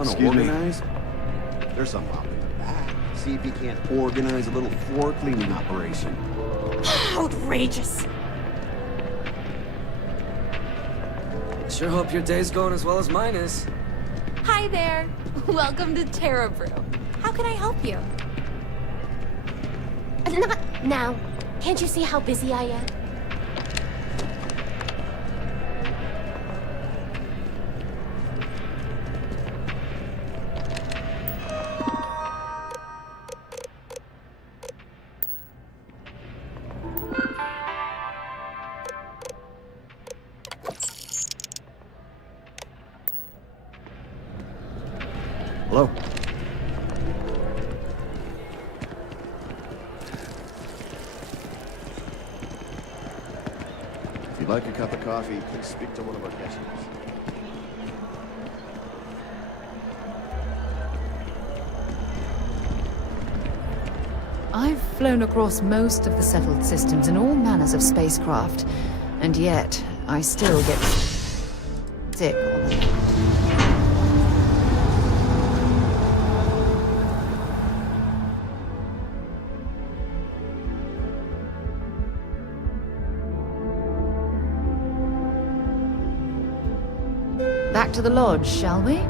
want to Excuse me? organize? There's some up in the back. See if you can't organize a little floor cleaning operation. Outrageous. Sure hope your day's going as well as mine is. Hi there. Welcome to Terra Brew. How can I help you? Not now. Can't you see how busy I am? Hello? If you'd like a cup of coffee, please speak to one of our cashiers. I've flown across most of the settled systems in all manners of spacecraft, and yet I still get sick all the time. Back to the lodge, shall we?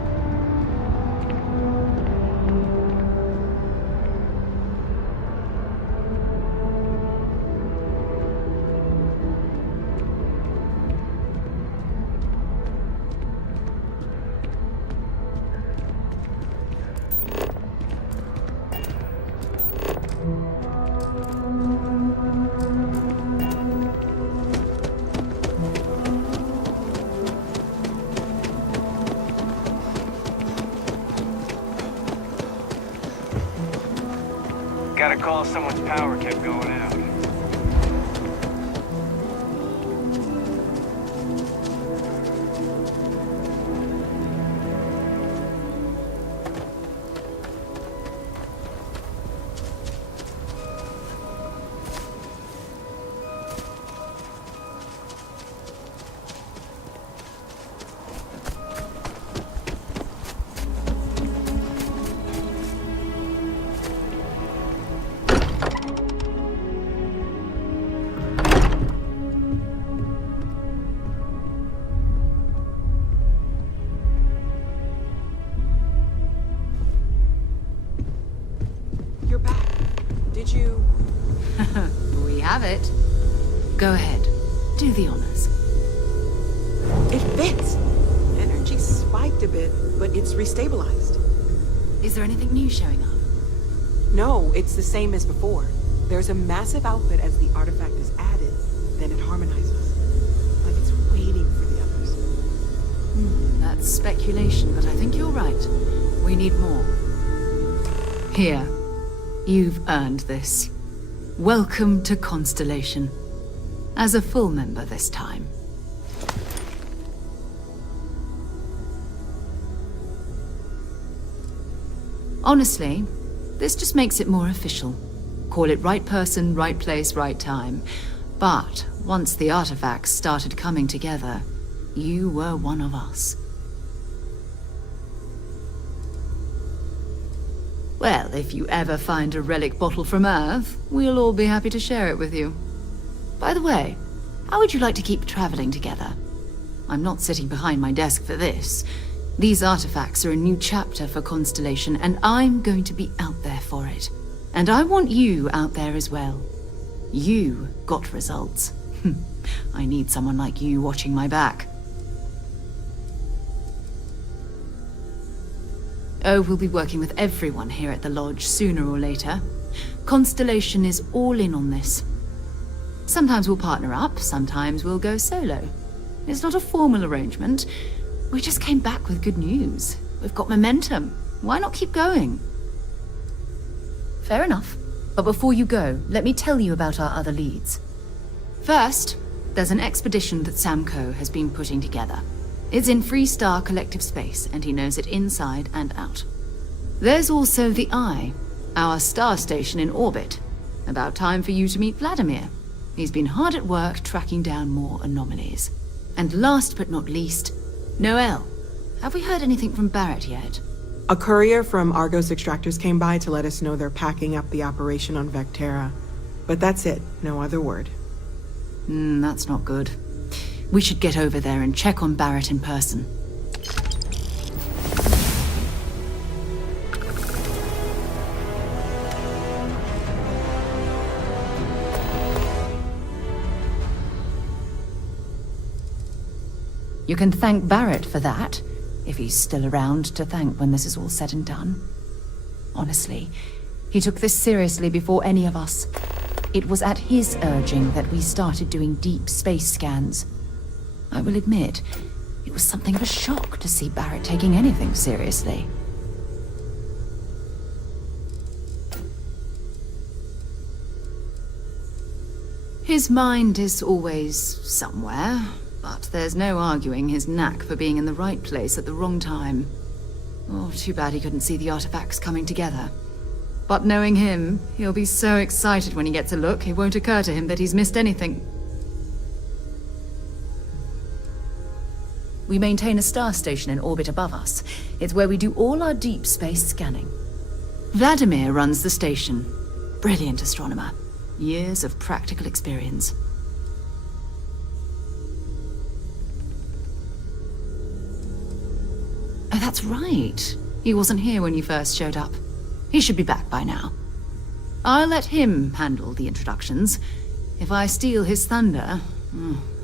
Got a call someone's power kept going out. You're back. Did you... We have it. Go ahead. Do the honors. It fits! Energy spiked a bit, but it's restabilized. Is there anything new showing up? No, it's the same as before. There's a massive output as the artifact is added, then it harmonizes. Like it's waiting for the others. That's speculation, but I think you're right. We need more. Here. You've earned this. Welcome to Constellation. As a full member this time. Honestly, this just makes it more official. Call it right person, right place, right time. But once the artifacts started coming together, you were one of us. Well, if you ever find a relic bottle from Earth, we'll all be happy to share it with you. By the way, how would you like to keep traveling together? I'm not sitting behind my desk for this. These artifacts are a new chapter for Constellation, and I'm going to be out there for it. And I want you out there as well. You got results. I need someone like you watching my back. Oh, we'll be working with everyone here at the lodge sooner or later. Constellation is all in on this. Sometimes we'll partner up, sometimes we'll go solo. It's not a formal arrangement. We just came back with good news. We've got momentum. Why not keep going? Fair enough. But before you go, let me tell you about our other leads. First, there's an expedition that Samco has been putting together. It's in Freestar Collective Space, and he knows it inside and out. There's also the Eye, our star station in orbit. About time for you to meet Vladimir. He's been hard at work tracking down more anomalies. And last but not least, Noel. Have we heard anything from Barrett yet? A courier from Argos Extractors came by to let us know they're packing up the operation on Vectera. But that's it, no other word. That's not good. We should get over there and check on Barrett in person. You can thank Barrett for that, if he's still around to thank when this is all said and done. Honestly, he took this seriously before any of us. It was at his urging that we started doing deep space scans. I will admit, it was something of a shock to see Barrett taking anything seriously. His mind is always somewhere, but there's no arguing his knack for being in the right place at the wrong time. Oh, too bad he couldn't see the artifacts coming together. But knowing him, he'll be so excited when he gets a look, it won't occur to him that he's missed anything. We maintain a star station in orbit above us. It's where we do all our deep space scanning. Vladimir runs the station. Brilliant astronomer. Years of practical experience. Oh, that's right. He wasn't here when you first showed up. He should be back by now. I'll let him handle the introductions. If I steal his thunder,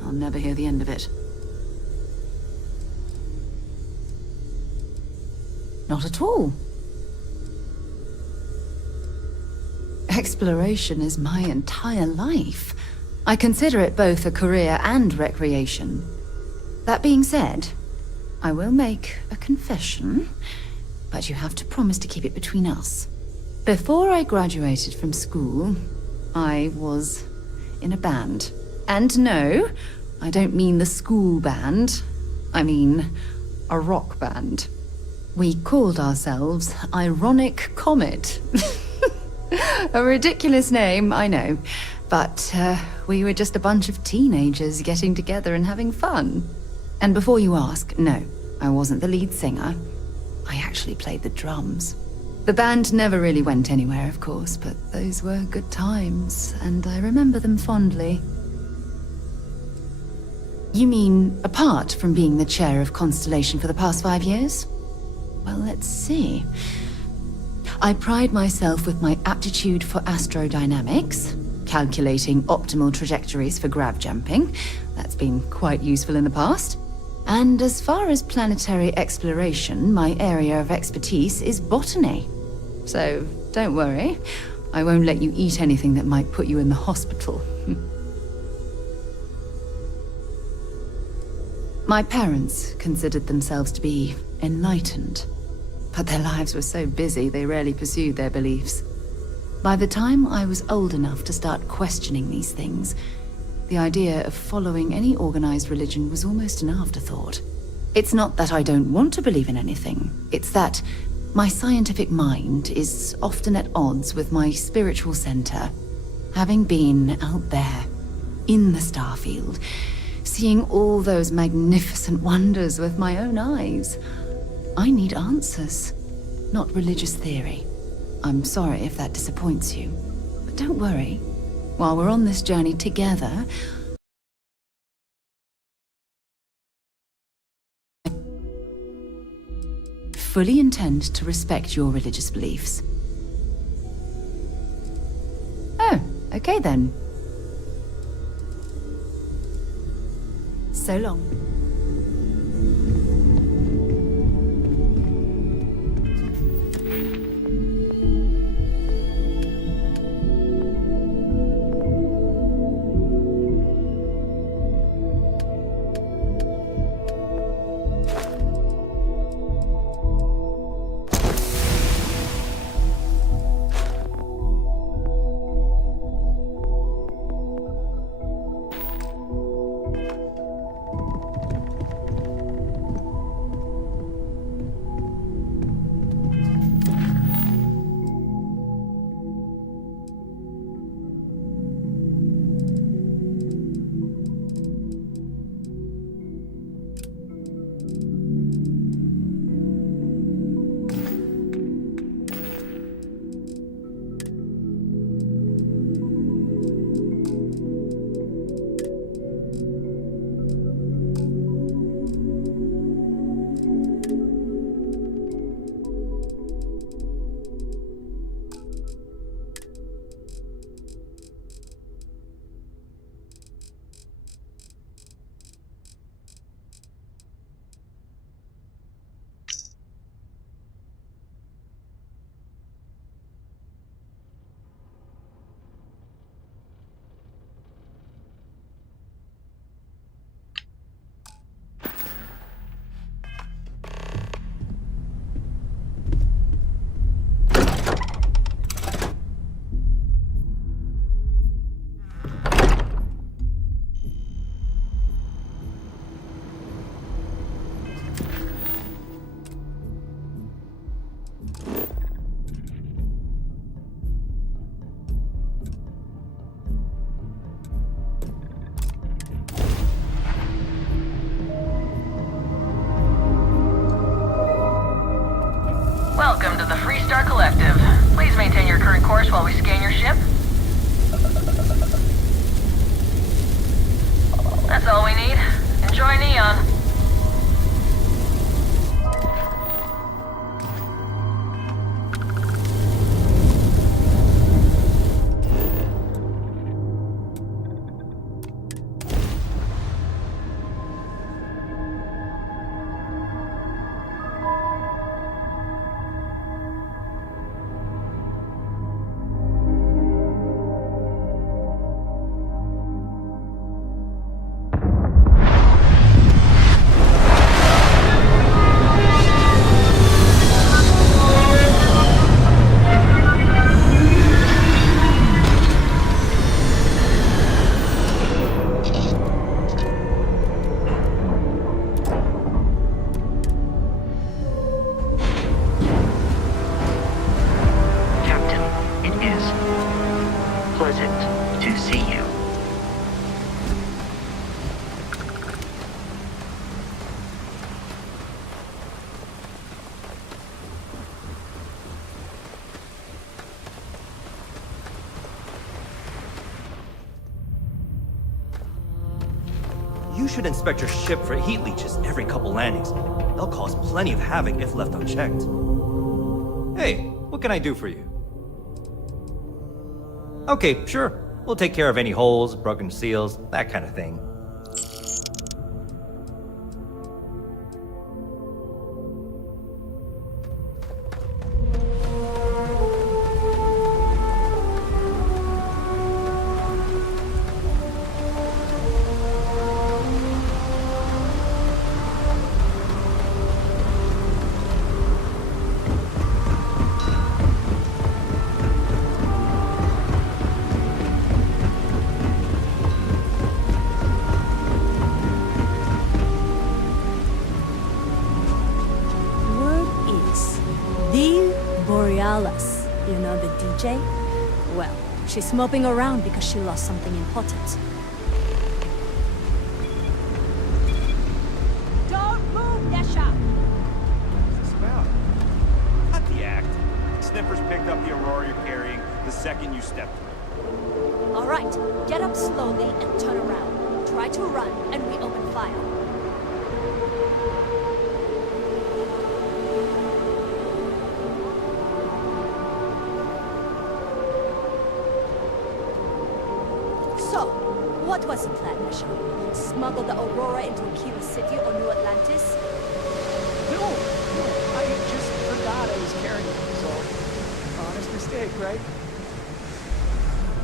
I'll never hear the end of it. Not at all. Exploration is my entire life. I consider it both a career and recreation. That being said, I will make a confession, but you have to promise to keep it between us. Before I graduated from school, I was in a band. And no, I don't mean the school band. I mean a rock band. We called ourselves Ironic Comet. A ridiculous name, I know. But we were just a bunch of teenagers getting together and having fun. And before you ask, no, I wasn't the lead singer. I actually played the drums. The band never really went anywhere, of course, but those were good times, and I remember them fondly. You mean apart from being the chair of Constellation for the past 5 years? Well, let's see. I pride myself with my aptitude for astrodynamics, calculating optimal trajectories for grav jumping. That's been quite useful in the past. And as far as planetary exploration, my area of expertise is botany. So, don't worry. I won't let you eat anything that might put you in the hospital. My parents considered themselves to be enlightened. But their lives were so busy, they rarely pursued their beliefs. By the time I was old enough to start questioning these things, the idea of following any organized religion was almost an afterthought. It's not that I don't want to believe in anything. It's that my scientific mind is often at odds with my spiritual center. Having been out there, in the Starfield, seeing all those magnificent wonders with my own eyes, I need answers, not religious theory. I'm sorry if that disappoints you, but don't worry. While we're on this journey together, I fully intend to respect your religious beliefs. Oh, okay then. So long. while we scan your ship? That's all we need. Enjoy Neon. Pleasant to see you. You should inspect your ship for heat leeches every couple landings. They'll cause plenty of havoc if left unchecked. Hey, what can I do for you? Okay, sure. We'll take care of any holes, broken seals, that kind of thing. You know the DJ? Well, she's moping around because she lost something important. Don't move, Nesha! What's this about? Not the act. Sniffers picked up the Aurora you're carrying the second you stepped through. Alright, get up slowly and turn around. Try to run, and we open fire. So, what was the plan, Nesha? Smuggle the Aurora into Akiva City or New Atlantis? No, I just forgot I was carrying it, so honest mistake, right?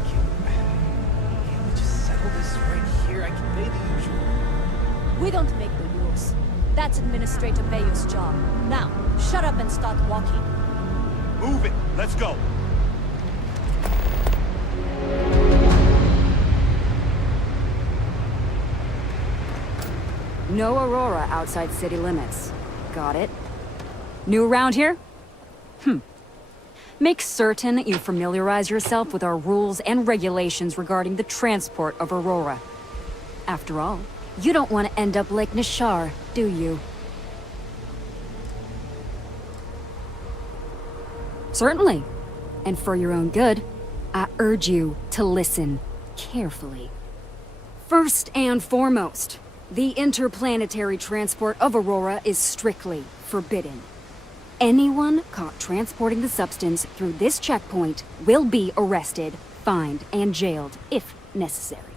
Can't we just settle this right here? I can pay the usual. We don't make the rules. That's Administrator Bayo's job. Now, shut up and start walking. Move it! Let's go! No Aurora outside city limits. Got it. New around here? Make certain you familiarize yourself with our rules and regulations regarding the transport of Aurora. After all, you don't want to end up like Nishar, do you? Certainly. And for your own good, I urge you to listen carefully. First and foremost, the interplanetary transport of Aurora is strictly forbidden. Anyone caught transporting the substance through this checkpoint will be arrested, fined, and jailed if necessary.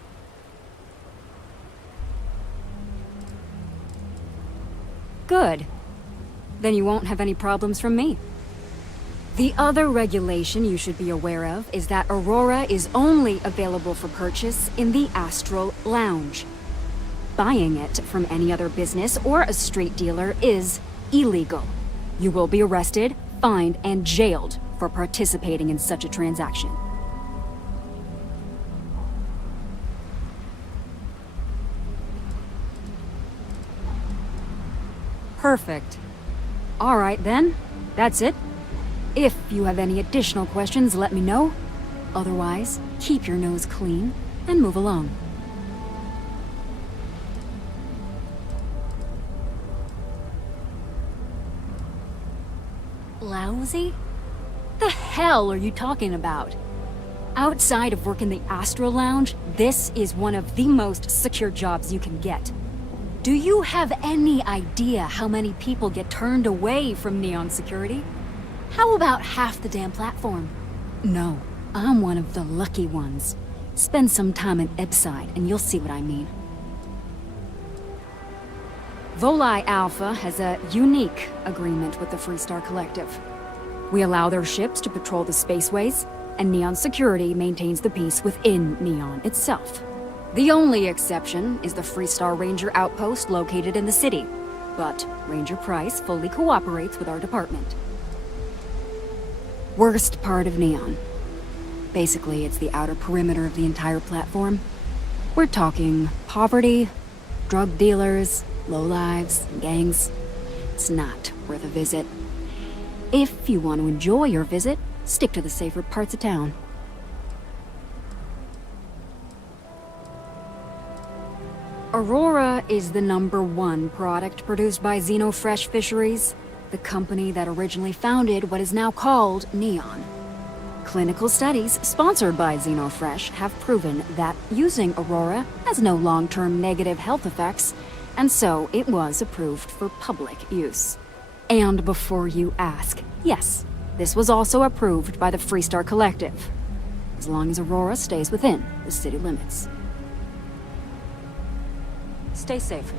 Good. Then you won't have any problems from me. The other regulation you should be aware of is that Aurora is only available for purchase in the Astral Lounge. Buying it from any other business or a street dealer is illegal. You will be arrested, fined, and jailed for participating in such a transaction. Perfect. All right then, that's it. If you have any additional questions, let me know. Otherwise, keep your nose clean and move along. Lousy? The hell are you talking about? Outside of working the Astro Lounge, this is one of the most secure jobs you can get. Do you have any idea how many people get turned away from Neon security? How about half the damn platform? No, I'm one of the lucky ones. Spend some time in Ebside and you'll see what I mean. Volii Alpha has a unique agreement with the Freestar Collective. We allow their ships to patrol the spaceways, and Neon Security maintains the peace within Neon itself. The only exception is the Freestar Ranger outpost located in the city, but Ranger Price fully cooperates with our department. Worst part of Neon. Basically, it's the outer perimeter of the entire platform. We're talking poverty, drug dealers, lowlives, and gangs. It's not worth a visit. If you want to enjoy your visit, stick to the safer parts of town. Aurora is the #1 product produced by Xenofresh Fisheries, the company that originally founded what is now called Neon. Clinical studies sponsored by Xenofresh have proven that using Aurora has no long-term negative health effects, and so it was approved for public use. And before you ask, yes, this was also approved by the Freestar Collective, as long as Aurora stays within the city limits. Stay safe.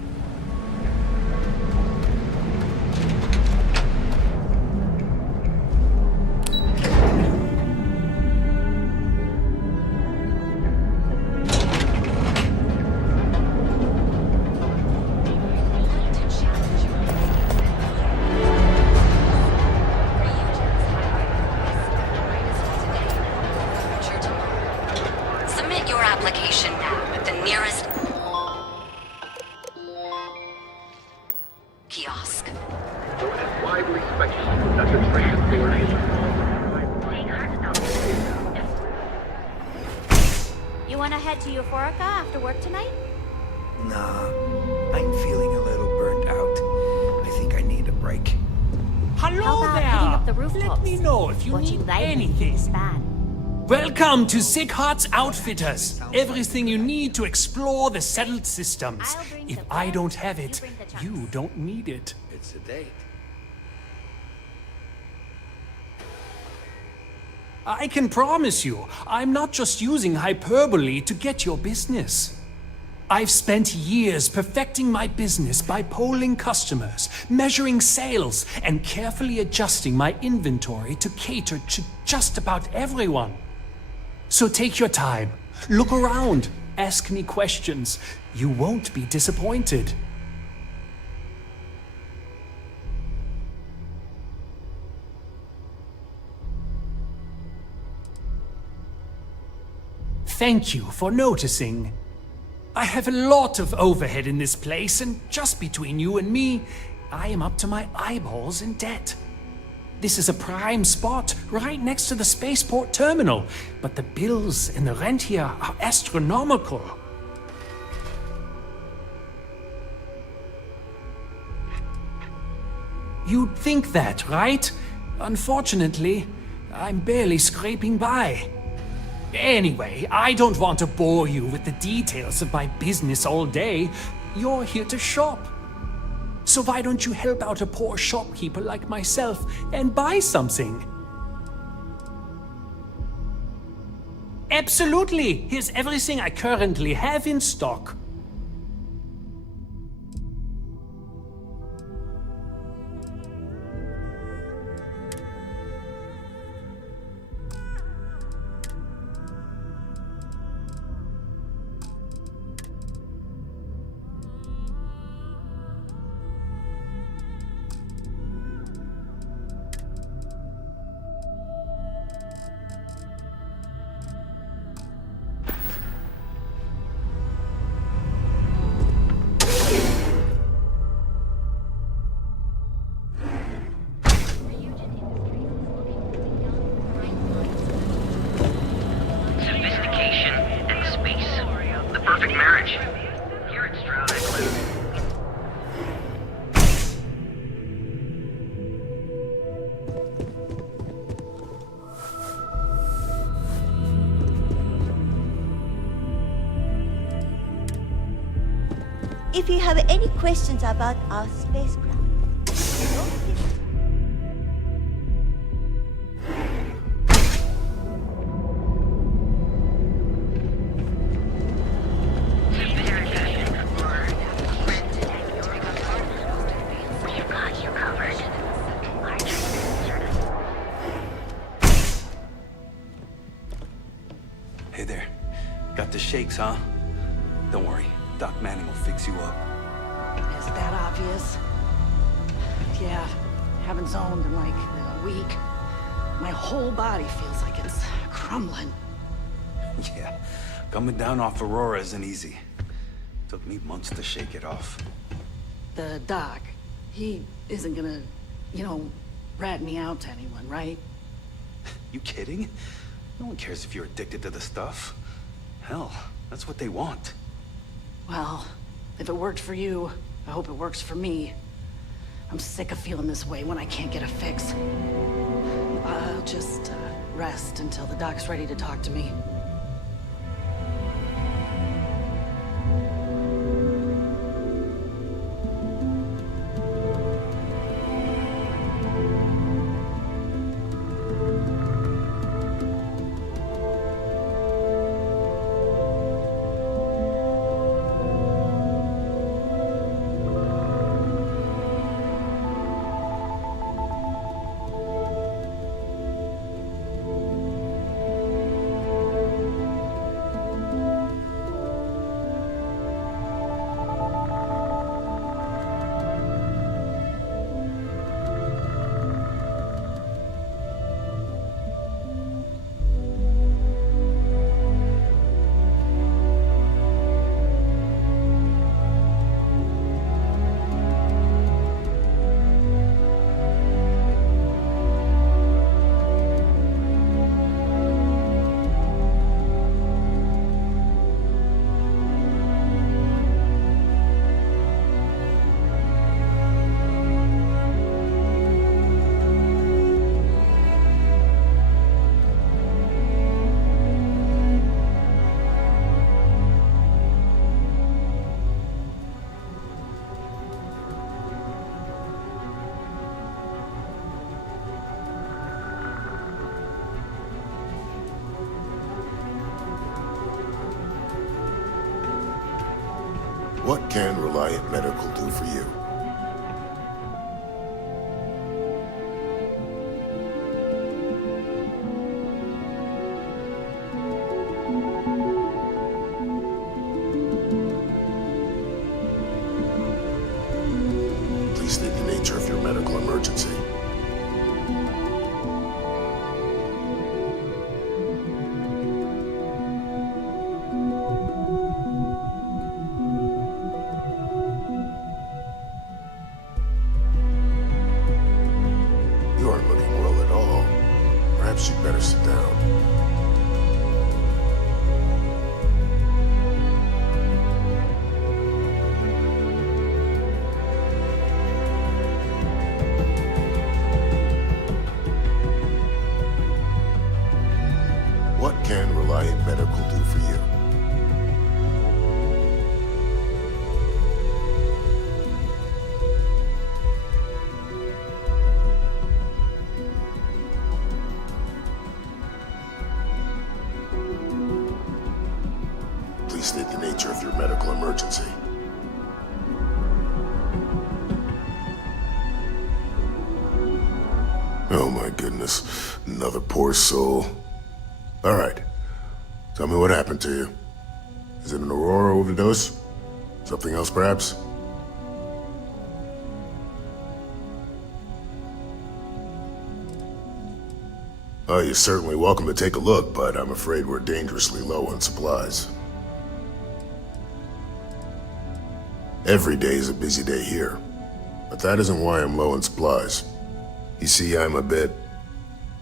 Submit your application now at the nearest kiosk. So it is widely speculated that the train authority is You wanna head to Euphorica after work tonight? Nah, I'm feeling a little burnt out. I think I need a break. How Hello about there! hitting up the rooftops? Let me know if you What need you like anything. in Span. Welcome to Sighardt's Outfitters. Everything you need to explore the settled systems. If I don't have it, you don't need it. It's a date. I can promise you, I'm not just using hyperbole to get your business. I've spent years perfecting my business by polling customers, measuring sales, and carefully adjusting my inventory to cater to just about everyone. So take your time, look around, ask me questions. You won't be disappointed. Thank you for noticing. I have a lot of overhead in this place, and just between you and me, I am up to my eyeballs in debt. This is a prime spot, right next to the spaceport terminal, but the bills and the rent here are astronomical. You'd think that, right? Unfortunately, I'm barely scraping by. Anyway, I don't want to bore you with the details of my business all day. You're here to shop. So why don't you help out a poor shopkeeper like myself and buy something? Absolutely! Here's everything I currently have in stock. if you have any questions about our spacecraft. Hey there. Got the shakes, huh? Don't worry. Doc Manning will fix you up. Is that obvious? Yeah, haven't zoned in like a week. My whole body feels like it's crumbling. Yeah. Coming down off Aurora isn't easy. Took me months to shake it off. The doc, he isn't gonna, rat me out to anyone, right? You kidding? No one cares if you're addicted to the stuff. Hell, that's what they want. Well, if it worked for you, I hope it works for me. I'm sick of feeling this way when I can't get a fix. I'll just rest until the doc's ready to talk to me. What can Reliant Medical do for you? Please state the nature of your medical emergency. You aren't looking well at all. Perhaps you'd better sit down. What can Reliant Medical do for you? Please state the nature of your medical emergency. Oh my goodness, another poor soul. All right, tell me what happened to you. Is it an Aurora overdose? Something else, perhaps? Oh, you're certainly welcome to take a look, but I'm afraid we're dangerously low on supplies. Every day is a busy day here, but that isn't why I'm low on supplies. You see, I'm a bit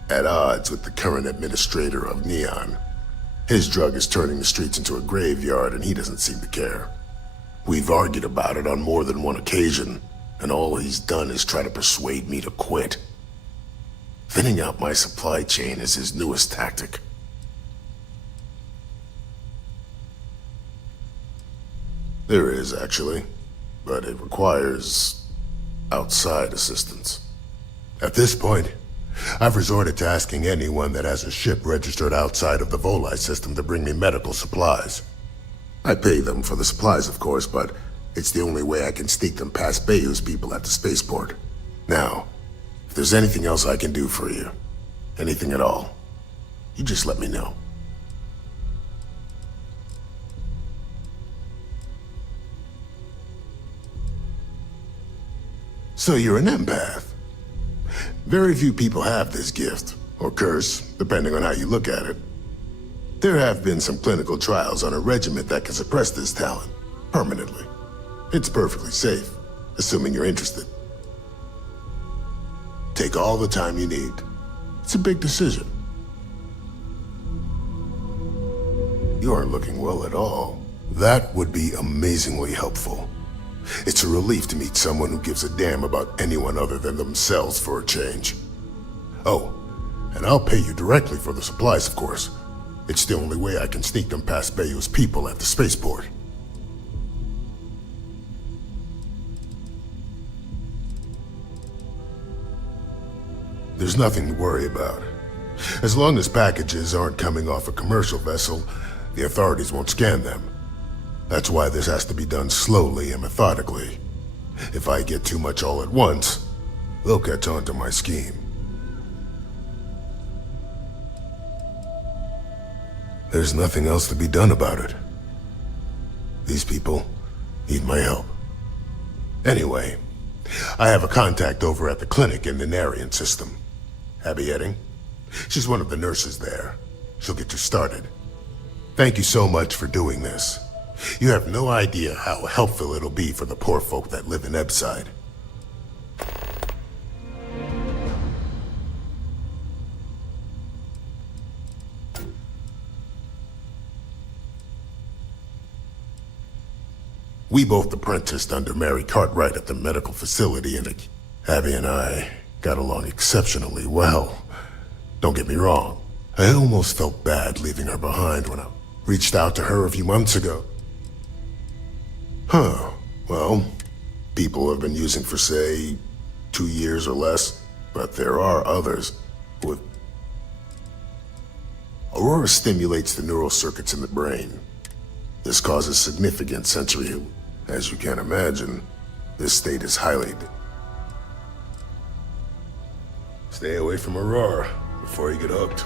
at odds with the current administrator of Neon. His drug is turning the streets into a graveyard, and he doesn't seem to care. We've argued about it on more than one occasion, and all he's done is try to persuade me to quit. Thinning out my supply chain is his newest tactic. There is, actually. but it requires outside assistance. At this point, I've resorted to asking anyone that has a ship registered outside of the Volite system to bring me medical supplies. I pay them for the supplies, of course, but it's the only way I can sneak them past Bayou's people at the spaceport. Now, if there's anything else I can do for you, anything at all, you just let me know. So you're an empath. Very few people have this gift, or curse, depending on how you look at it. There have been some clinical trials on a regimen that can suppress this talent, permanently. It's perfectly safe, assuming you're interested. Take all the time you need. It's a big decision. You aren't looking well at all. That would be amazingly helpful. It's a relief to meet someone who gives a damn about anyone other than themselves for a change. Oh, and I'll pay you directly for the supplies, of course. It's the only way I can sneak them past Bayou's people at the spaceport. There's nothing to worry about. As long as packages aren't coming off a commercial vessel, the authorities won't scan them. That's why this has to be done slowly and methodically. If I get too much all at once, they'll catch on to my scheme. There's nothing else to be done about it. These people need my help. Anyway, I have a contact over at the clinic in the Narian system. Abby Edding? She's one of the nurses there. She'll get you started. Thank you so much for doing this. You have no idea how helpful it'll be for the poor folk that live in Ebside. We both apprenticed under Mary Cartwright at the medical facility, and Abby and I got along exceptionally well. Don't get me wrong, I almost felt bad leaving her behind when I reached out to her a few months ago. Well, people have been using for, say, 2 years or less, but there are others with... Aurora stimulates the neural circuits in the brain. This causes significant sensory... As you can imagine, this state is highly... Stay away from Aurora before you get hooked.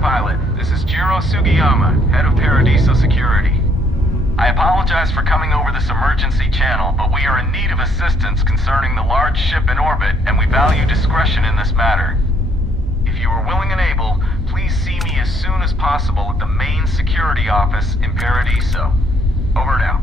Pilot, this is Jiro Sugiyama, head of Paradiso Security. I apologize for coming over this emergency channel, but we are in need of assistance concerning the large ship in orbit, and we value discretion in this matter. If you are willing and able, please see me as soon as possible at the main security office in Paradiso. Over and out.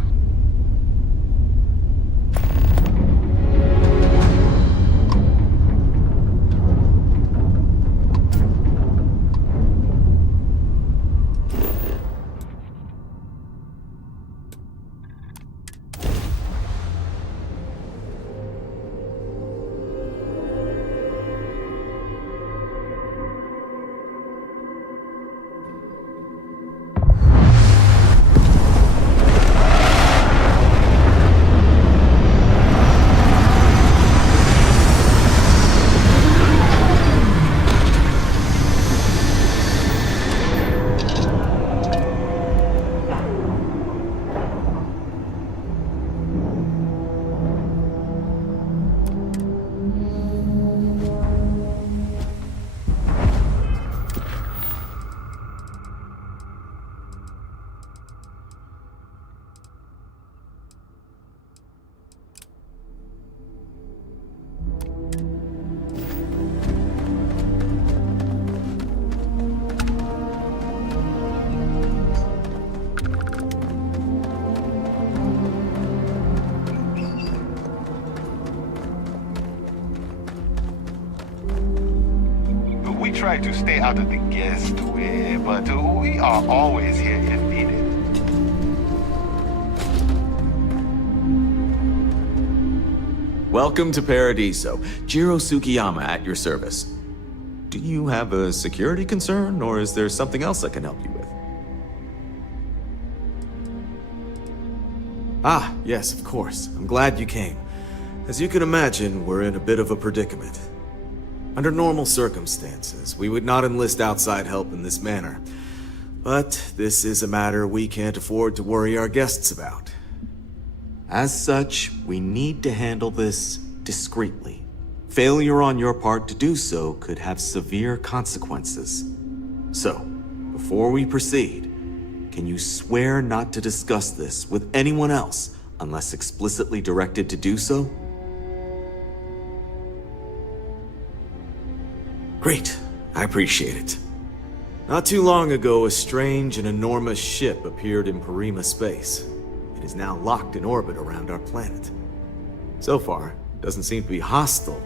We try to stay out of the guest way, but we are always here if needed. Welcome to Paradiso. Jiro Sukiyama at your service. Do you have a security concern, or is there something else I can help you with? Ah, yes, of course. I'm glad you came. As you can imagine, we're in a bit of a predicament. Under normal circumstances, we would not enlist outside help in this manner. But this is a matter we can't afford to worry our guests about. As such, we need to handle this discreetly. Failure on your part to do so could have severe consequences. So, before we proceed, can you swear not to discuss this with anyone else unless explicitly directed to do so? Great, I appreciate it. Not too long ago, a strange and enormous ship appeared in Parima space. It is now locked in orbit around our planet. So far, it doesn't seem to be hostile,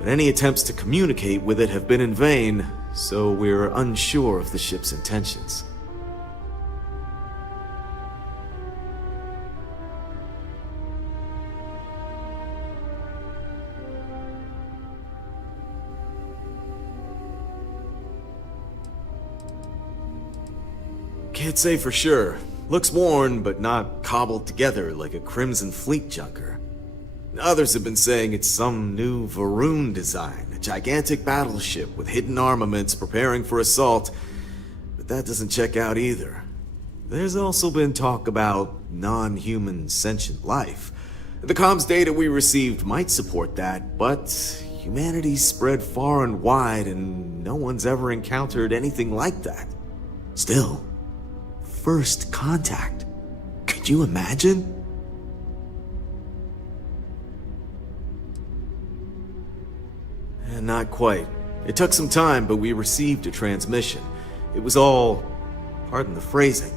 but any attempts to communicate with it have been in vain, so we're unsure of the ship's intentions. Can't say for sure. Looks worn, but not cobbled together like a Crimson Fleet junker. Others have been saying it's some new Varun design, a gigantic battleship with hidden armaments preparing for assault, but that doesn't check out either. There's also been talk about non-human sentient life. The comms data we received might support that, but humanity's spread far and wide and no one's ever encountered anything like that. Still, first contact. Could you imagine? Not quite. It took some time, but we received a transmission. It was all, pardon the phrasing,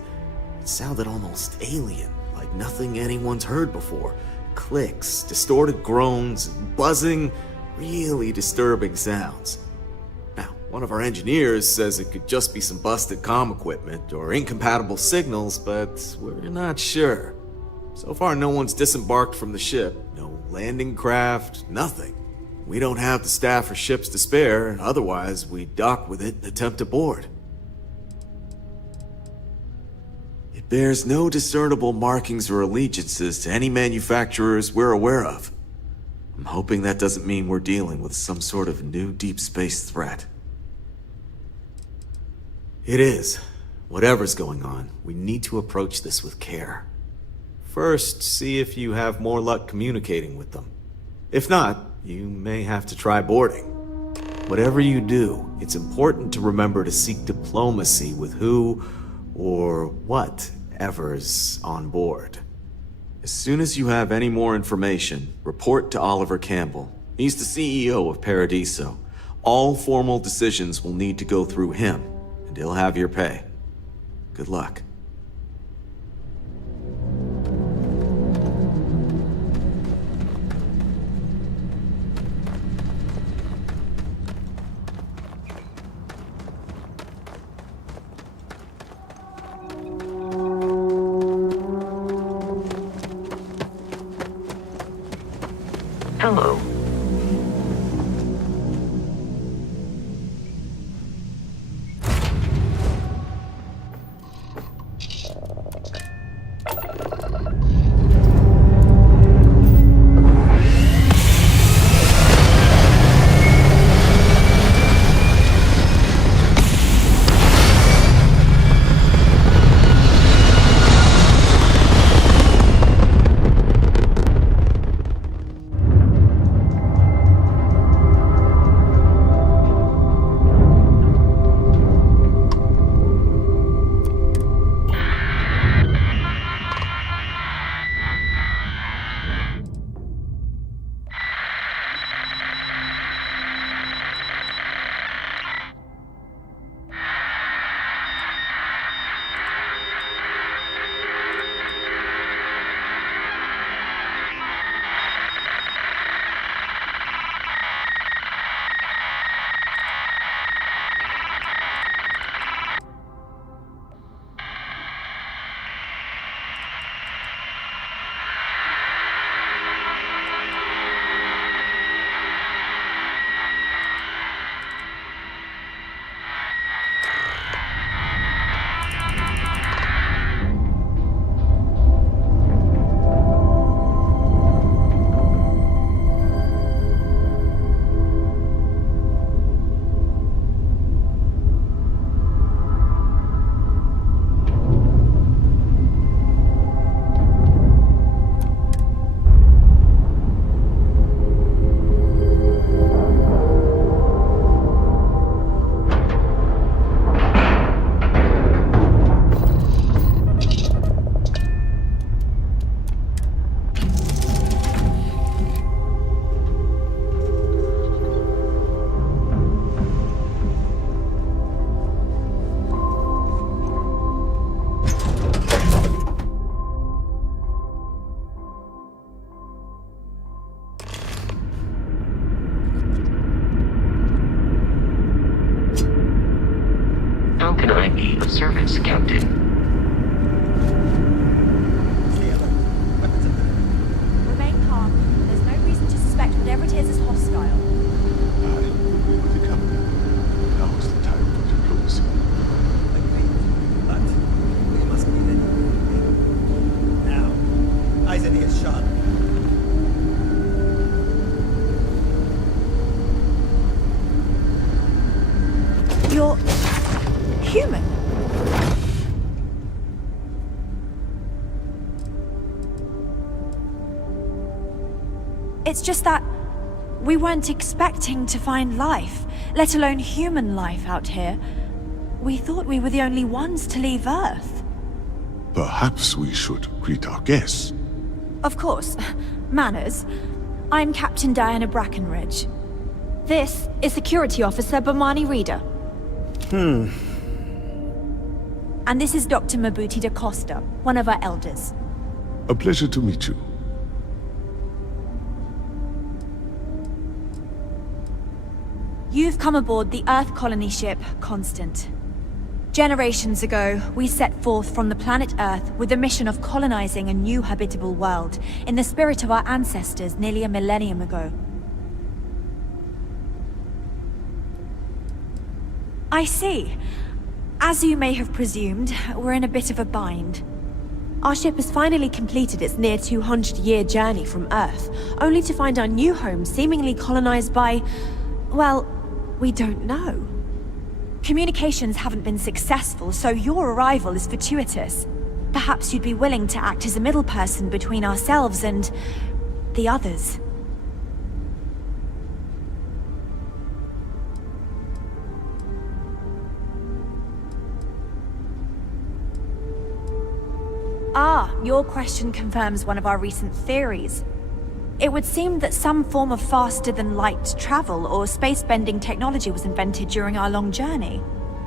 it sounded almost alien, like nothing anyone's heard before. Clicks, distorted groans, buzzing, really disturbing sounds. Now, one of our engineers says it could just be some busted comm equipment or incompatible signals, but we're not sure. So far, no one's disembarked from the ship. No landing craft, nothing. We don't have the staff or ships to spare, otherwise we'd dock with it and attempt to board. It bears no discernible markings or allegiances to any manufacturers we're aware of. I'm hoping that doesn't mean we're dealing with some sort of new deep space threat. It is. Whatever's going on, we need to approach this with care. First, see if you have more luck communicating with them. If not, you may have to try boarding. Whatever you do, it's important to remember to seek diplomacy with who or what whatever's on board. As soon as you have any more information, report to Oliver Campbell. He's the CEO of Paradiso. All formal decisions will need to go through him, and he'll have your pay. Good luck. Hello. How can I be of service, Captain? Remain calm. There's no reason to suspect whatever it is hostile. I agree with the company. Now is the time for diplomacy. But we must be ready. Now, eyes in earshot. You're human. It's just that we weren't expecting to find life, let alone human life out here. We thought we were the only ones to leave Earth. Perhaps we should greet our guests. Of course. Manners. I'm Captain Diana Brackenridge. This is Security Officer Bomani Reader. And this is Dr. Mabuti da Costa, one of our elders. A pleasure to meet you. You've come aboard the Earth colony ship, Constant. Generations ago, we set forth from the planet Earth with the mission of colonizing a new habitable world, in the spirit of our ancestors nearly a millennium ago. I see. As you may have presumed, we're in a bit of a bind. Our ship has finally completed its near 200-year journey from Earth, only to find our new home seemingly colonized by... well, we don't know. Communications haven't been successful, so your arrival is fortuitous. Perhaps you'd be willing to act as a middle person between ourselves and... the others. Ah, your question confirms one of our recent theories. It would seem that some form of faster-than-light travel or space-bending technology was invented during our long journey.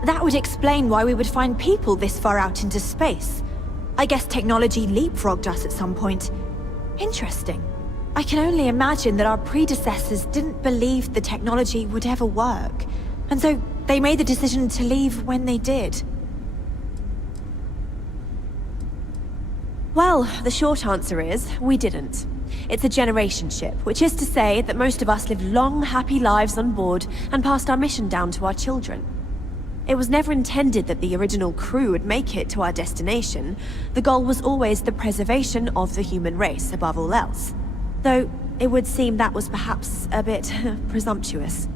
That would explain why we would find people this far out into space. I guess technology leapfrogged us at some point. Interesting. I can only imagine that our predecessors didn't believe the technology would ever work, and so they made the decision to leave when they did. Well, the short answer is, we didn't. It's a generation ship, which is to say that most of us lived long, happy lives on board and passed our mission down to our children. It was never intended that the original crew would make it to our destination. The goal was always the preservation of the human race above all else. Though, it would seem that was perhaps a bit presumptuous.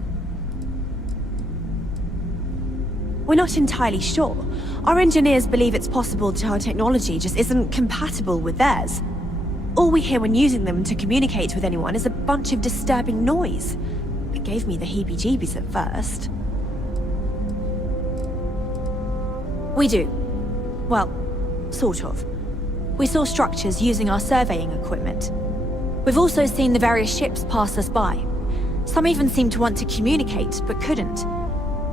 We're not entirely sure. Our engineers believe it's possible that our technology just isn't compatible with theirs. All we hear when using them to communicate with anyone is a bunch of disturbing noise. It gave me the heebie-jeebies at first. We do. Well, sort of. We saw structures using our surveying equipment. We've also seen the various ships pass us by. Some even seemed to want to communicate, but couldn't.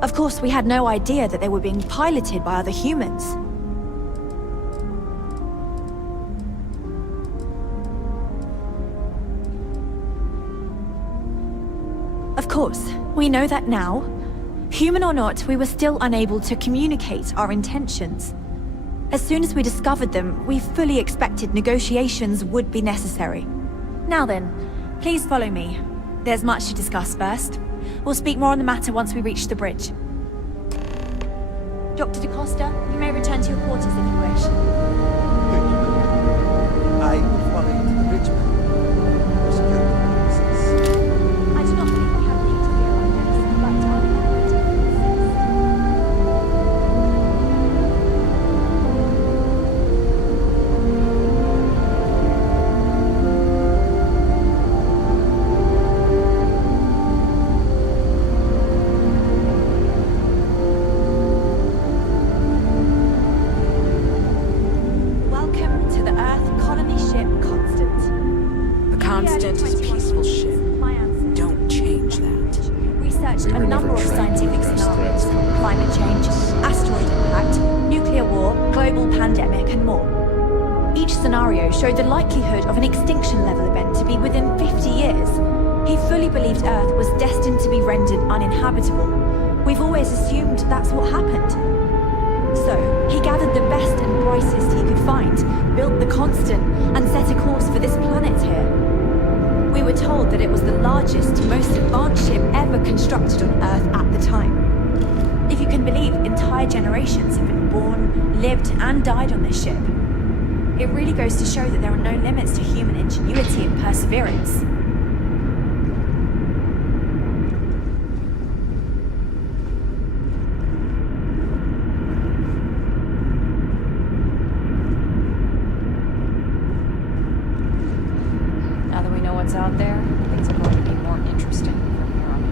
Of course, we had no idea that they were being piloted by other humans. Of course, we know that now. Human or not, we were still unable to communicate our intentions. As soon as we discovered them, we fully expected negotiations would be necessary. Now then, please follow me. There's much to discuss first. We'll speak more on the matter once we reach the bridge. Dr. DaCosta, you may return to your quarters if you wish. I will follow you to the bridge, ma'am. For security purposes. I do not believe we have need to be around this, but I'll be happy to. Welcome to the Earth colony ship Constant. The Constant is a peaceful ship. Don't change that. Researched a number of scientific scenarios: climate change, asteroid impact, nuclear war, global pandemic, and more. Each scenario showed the likelihood of an extinction-level event to be within 50 years. He fully believed Earth was destined to be rendered uninhabitable. We've always assumed that's what happened. So, he gathered the best and brightest he could find, built the Constant, and set a course for this planet here. We were told that it was the largest, most advanced ship ever constructed on Earth at the time. If you can believe, entire generations have been born, lived, and died on this ship. It really goes to show that there are no limits to human ingenuity and perseverance. Now that we know what's out there, things are going to be more interesting from here on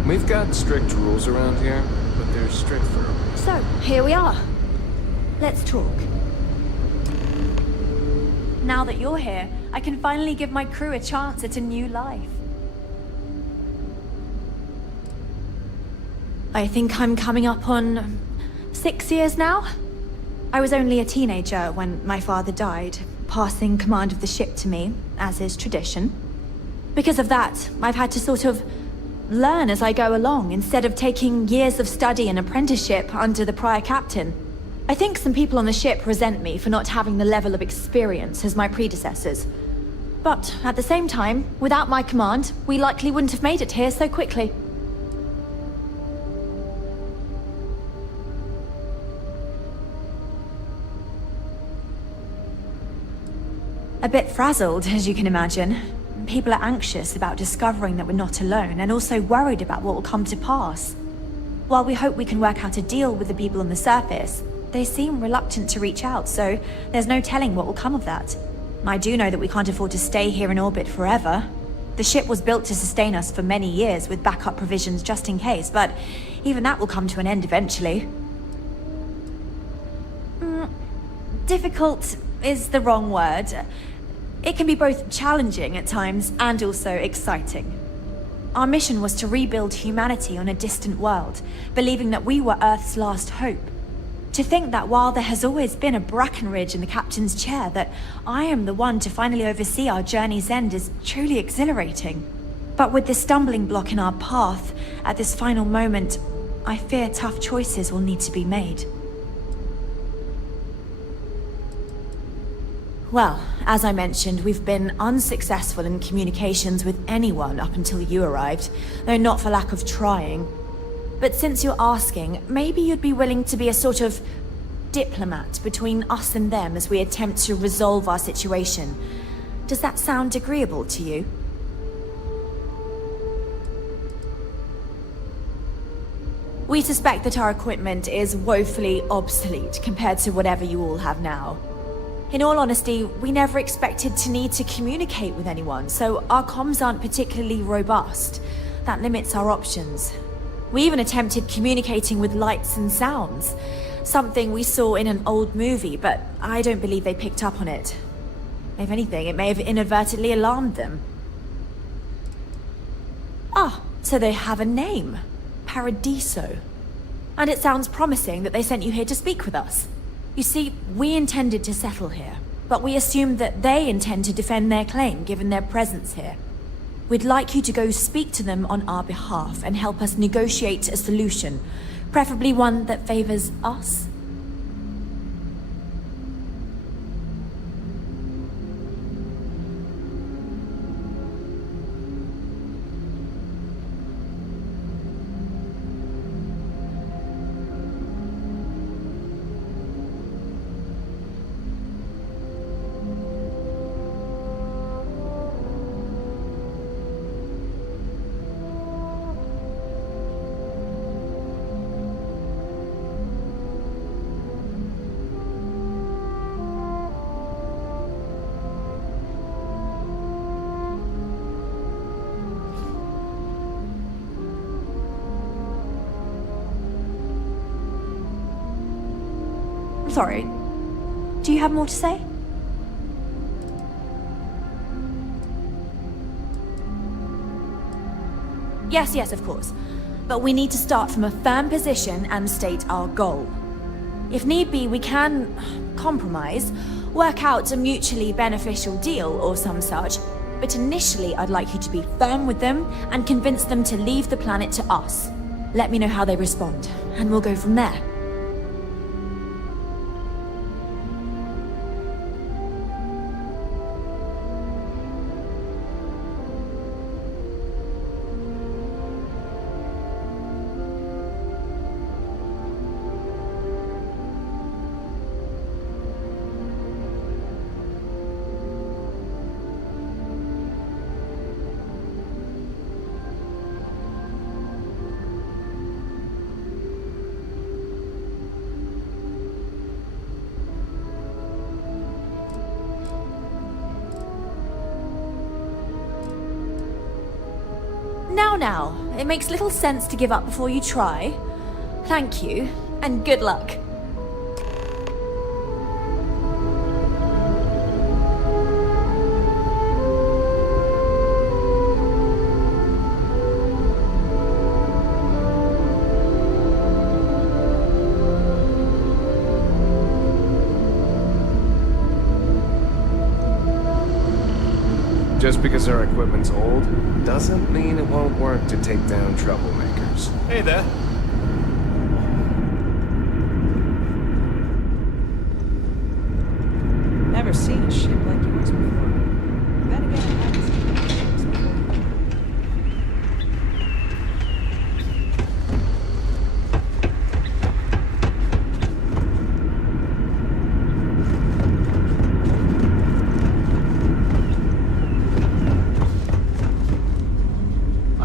out. We've got strict rules around here, but they're strict for a reason. So, here we are. Let's talk. Now that you're here, I can finally give my crew a chance at a new life. I think I'm coming up on 6 years now. I was only a teenager when my father died, passing command of the ship to me, as is tradition. Because of that, I've had to sort of learn as I go along, instead of taking years of study and apprenticeship under the prior captain. I think some people on the ship resent me for not having the level of experience as my predecessors. But at the same time, without my command, we likely wouldn't have made it here so quickly. A bit frazzled, as you can imagine. People are anxious about discovering that we're not alone, and also worried about what will come to pass. While we hope we can work out a deal with the people on the surface, they seem reluctant to reach out, so there's no telling what will come of that. I do know that we can't afford to stay here in orbit forever. The ship was built to sustain us for many years with backup provisions just in case, but even that will come to an end eventually. Difficult is the wrong word. It can be both challenging at times and also exciting. Our mission was to rebuild humanity on a distant world, believing that we were Earth's last hope. To think that while there has always been a Brackenridge in the captain's chair, that I am the one to finally oversee our journey's end is truly exhilarating. But with this stumbling block in our path, at this final moment, I fear tough choices will need to be made. Well, as I mentioned, we've been unsuccessful in communications with anyone up until you arrived, though not for lack of trying. But since you're asking, maybe you'd be willing to be a sort of diplomat between us and them as we attempt to resolve our situation. Does that sound agreeable to you? We suspect that our equipment is woefully obsolete compared to whatever you all have now. In all honesty, we never expected to need to communicate with anyone, so our comms aren't particularly robust. That limits our options. We even attempted communicating with lights and sounds, something we saw in an old movie, but I don't believe they picked up on it. If anything, it may have inadvertently alarmed them. Ah, so they have a name. Paradiso. And it sounds promising that they sent you here to speak with us. You see, we intended to settle here, but we assumed that they intend to defend their claim given their presence here. We'd like you to go speak to them on our behalf and help us negotiate a solution, preferably one that favors us. Sorry. Do you have more to say? Yes, of course. But we need to start from a firm position and state our goal. If need be, we can compromise, work out a mutually beneficial deal or some such, but initially I'd like you to be firm with them and convince them to leave the planet to us. Let me know how they respond, and we'll go from there. Now, it makes little sense to give up before you try. Thank you, and good luck. Just because our equipment's old, doesn't mean it won't work to take down troublemakers. Hey there. Never seen a ship like yours before. Then again, I haven't seen ships before.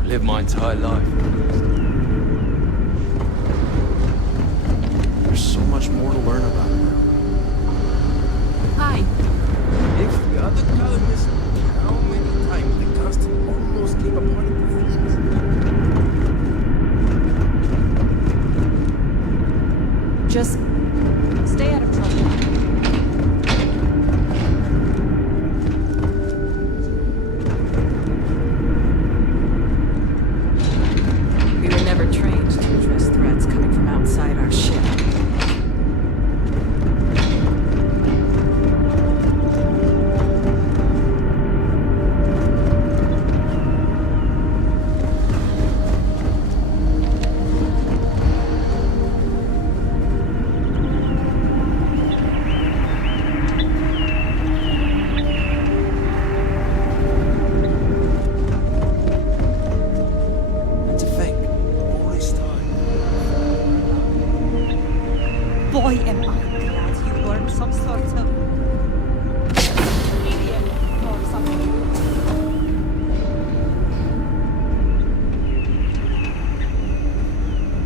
Lived my entire life. There's so much more to learn about now. Hi. If the other colonists, how many times the constant almost came upon it Just stay out of trouble. some sort of alien or something.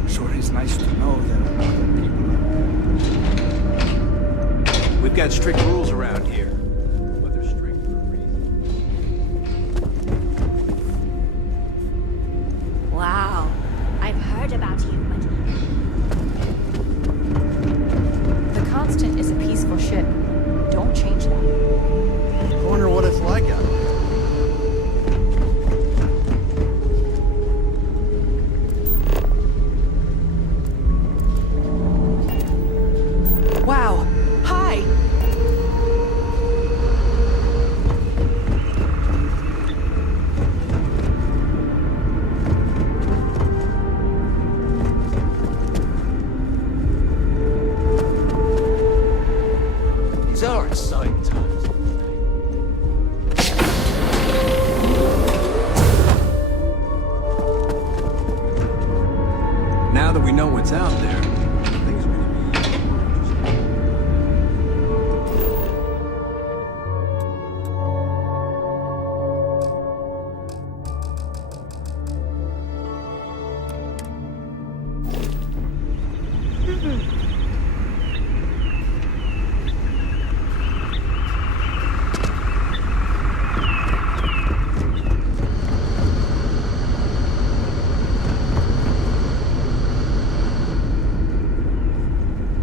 Sure is nice to know there are other people out there. We've got strict rules around here. But they're strict for a reason. Wow. I've heard about you, but The Constant is a peaceful ship. Don't change that. I wonder what it's like out there. Wow. Hi. These are exciting times. Now that we know what's out there, things are gonna be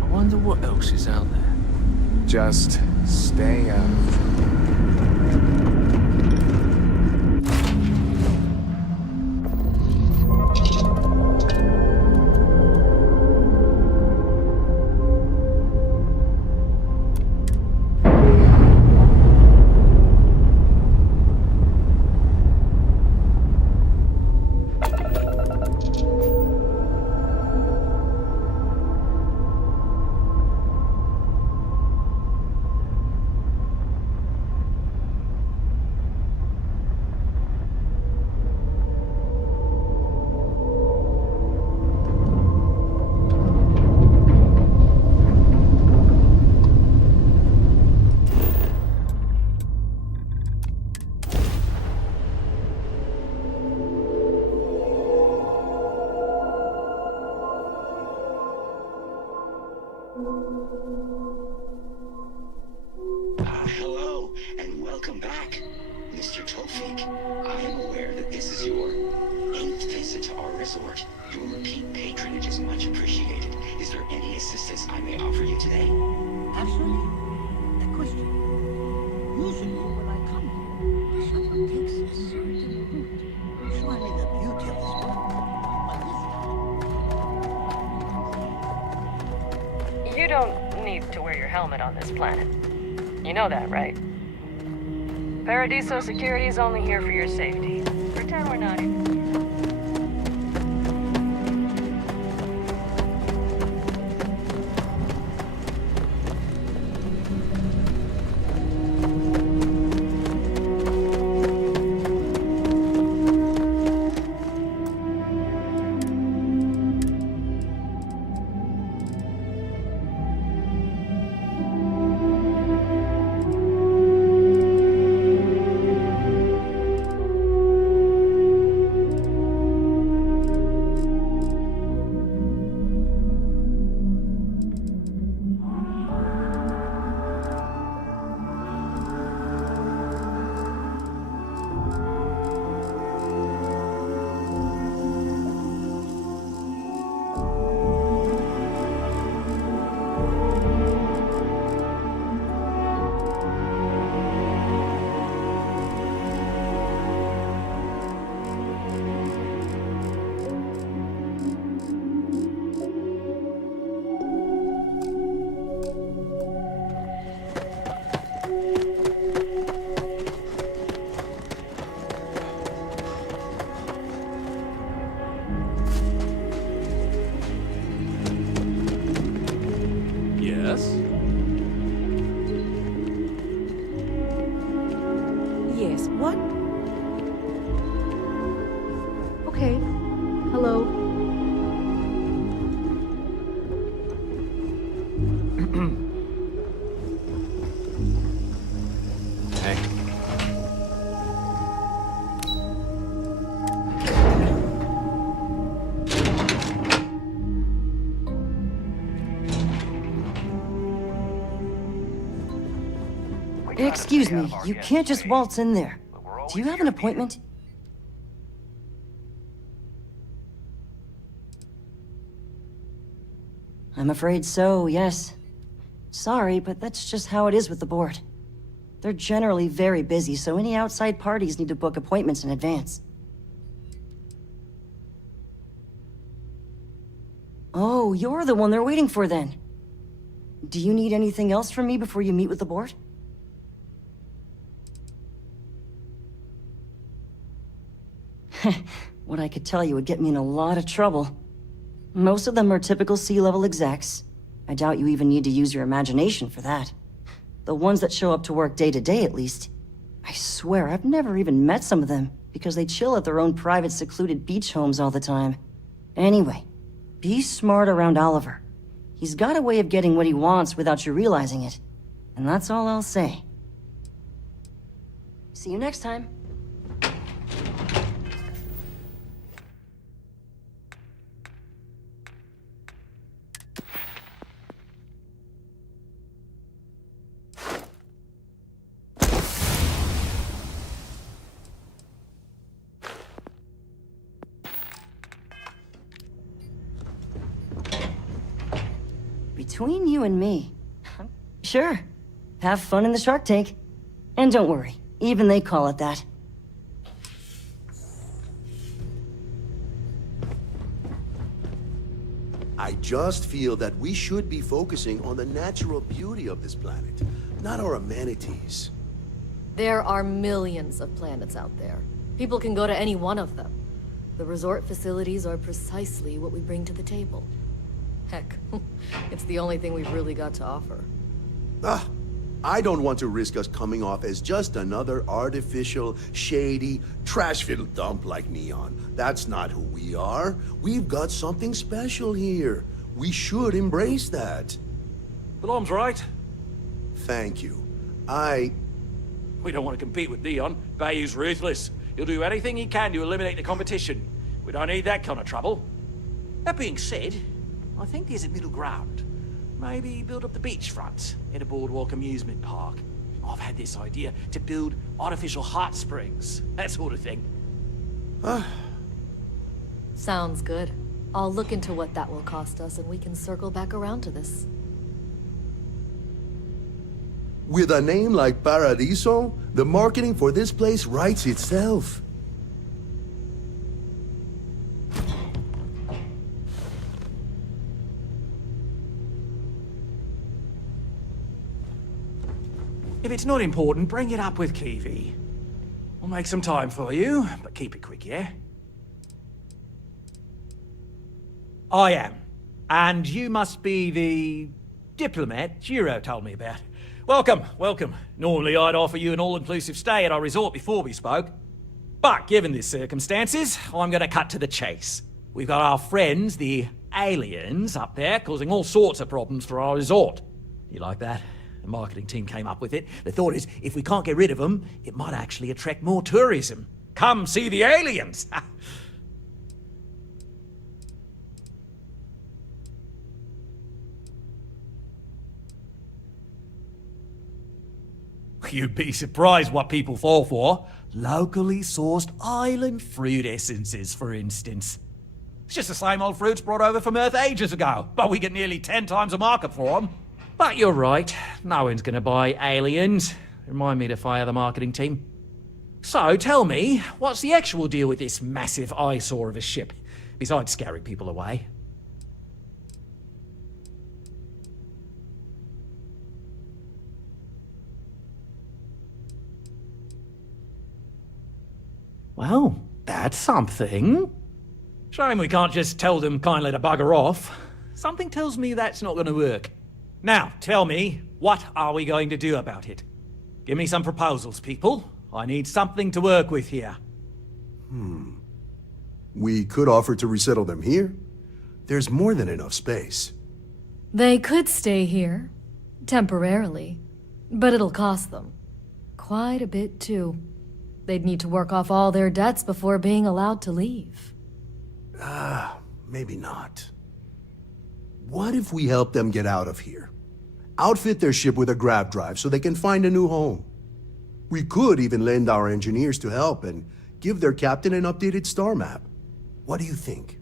I wonder what else is out there. Just stay out of trouble. Hello, and welcome back, Mr. Tofik. I am aware that this is your 8th visit to our resort. Your repeat patronage is much appreciated. Is there any assistance I may offer you today? Actually, a question. Usually when I come here, someone takes a certain route, showing me the beauty of this world. But this You don't need to wear your helmet on this planet. You know that, right? Paradiso security is only here for your safety. Pretend we're not here. Excuse me, you can't just waltz in there. Do you have an appointment? I'm afraid so, yes. Sorry, but that's just how it is with the board. They're generally very busy, so any outside parties need to book appointments in advance. Oh, you're the one they're waiting for then. Do you need anything else from me before you meet with the board? What I could tell you would get me in a lot of trouble. Most of them are typical C-level execs. I doubt you even need to use your imagination for that. The ones that show up to work day to day, at least. I swear, I've never even met some of them, because they chill at their own private secluded beach homes all the time. Anyway, be smart around Oliver. He's got a way of getting what he wants without you realizing it. And that's all I'll say. See you next time. Between you and me, sure, have fun in the shark tank. And don't worry, even they call it that. I just feel that we should be focusing on the natural beauty of this planet, not our amenities. There are millions of planets out there. People can go to any one of them. The resort facilities are precisely what we bring to the table. Heck, it's the only thing we've really got to offer. I don't want to risk us coming off as just another artificial, shady, trash-filled dump like Neon. That's not who we are. We've got something special here. We should embrace that. Alarm's right. Thank you. We don't want to compete with Neon. Bayou's ruthless. He'll do anything he can to eliminate the competition. We don't need that kind of trouble. That being said, I think there's a middle ground. Maybe build up the beachfront in a boardwalk amusement park. I've had this idea to build artificial hot springs, that sort of thing. Sounds good. I'll look into what that will cost us and we can circle back around to this. With a name like Paradiso, the marketing for this place writes itself. If it's not important, bring it up with Kiwi. We'll make some time for you, but keep it quick, yeah? I am. And you must be the diplomat Jiro told me about. Welcome, welcome. Normally I'd offer you an all-inclusive stay at our resort before we spoke. But given the circumstances, I'm gonna cut to the chase. We've got our friends, the aliens, up there, causing all sorts of problems for our resort. You like that? The marketing team came up with it. The thought is, if we can't get rid of them, it might actually attract more tourism. Come see the aliens! You'd be surprised what people fall for. Locally sourced island fruit essences, for instance. It's just the same old fruits brought over from Earth ages ago, but we get nearly 10 times the market for them. But you're right, no one's gonna buy aliens. Remind me to fire the marketing team. So tell me, what's the actual deal with this massive eyesore of a ship, besides scaring people away? Well, that's something. Shame we can't just tell them kindly to bugger off. Something tells me that's not gonna work. Now, tell me, what are we going to do about it? Give me some proposals, people. I need something to work with here. We could offer to resettle them here. There's more than enough space. They could stay here, temporarily, but it'll cost them. Quite a bit, too. They'd need to work off all their debts before being allowed to leave. Maybe not. What if we help them get out of here? Outfit their ship with a grab drive so they can find a new home. We could even lend our engineers to help and give their captain an updated star map. What do you think?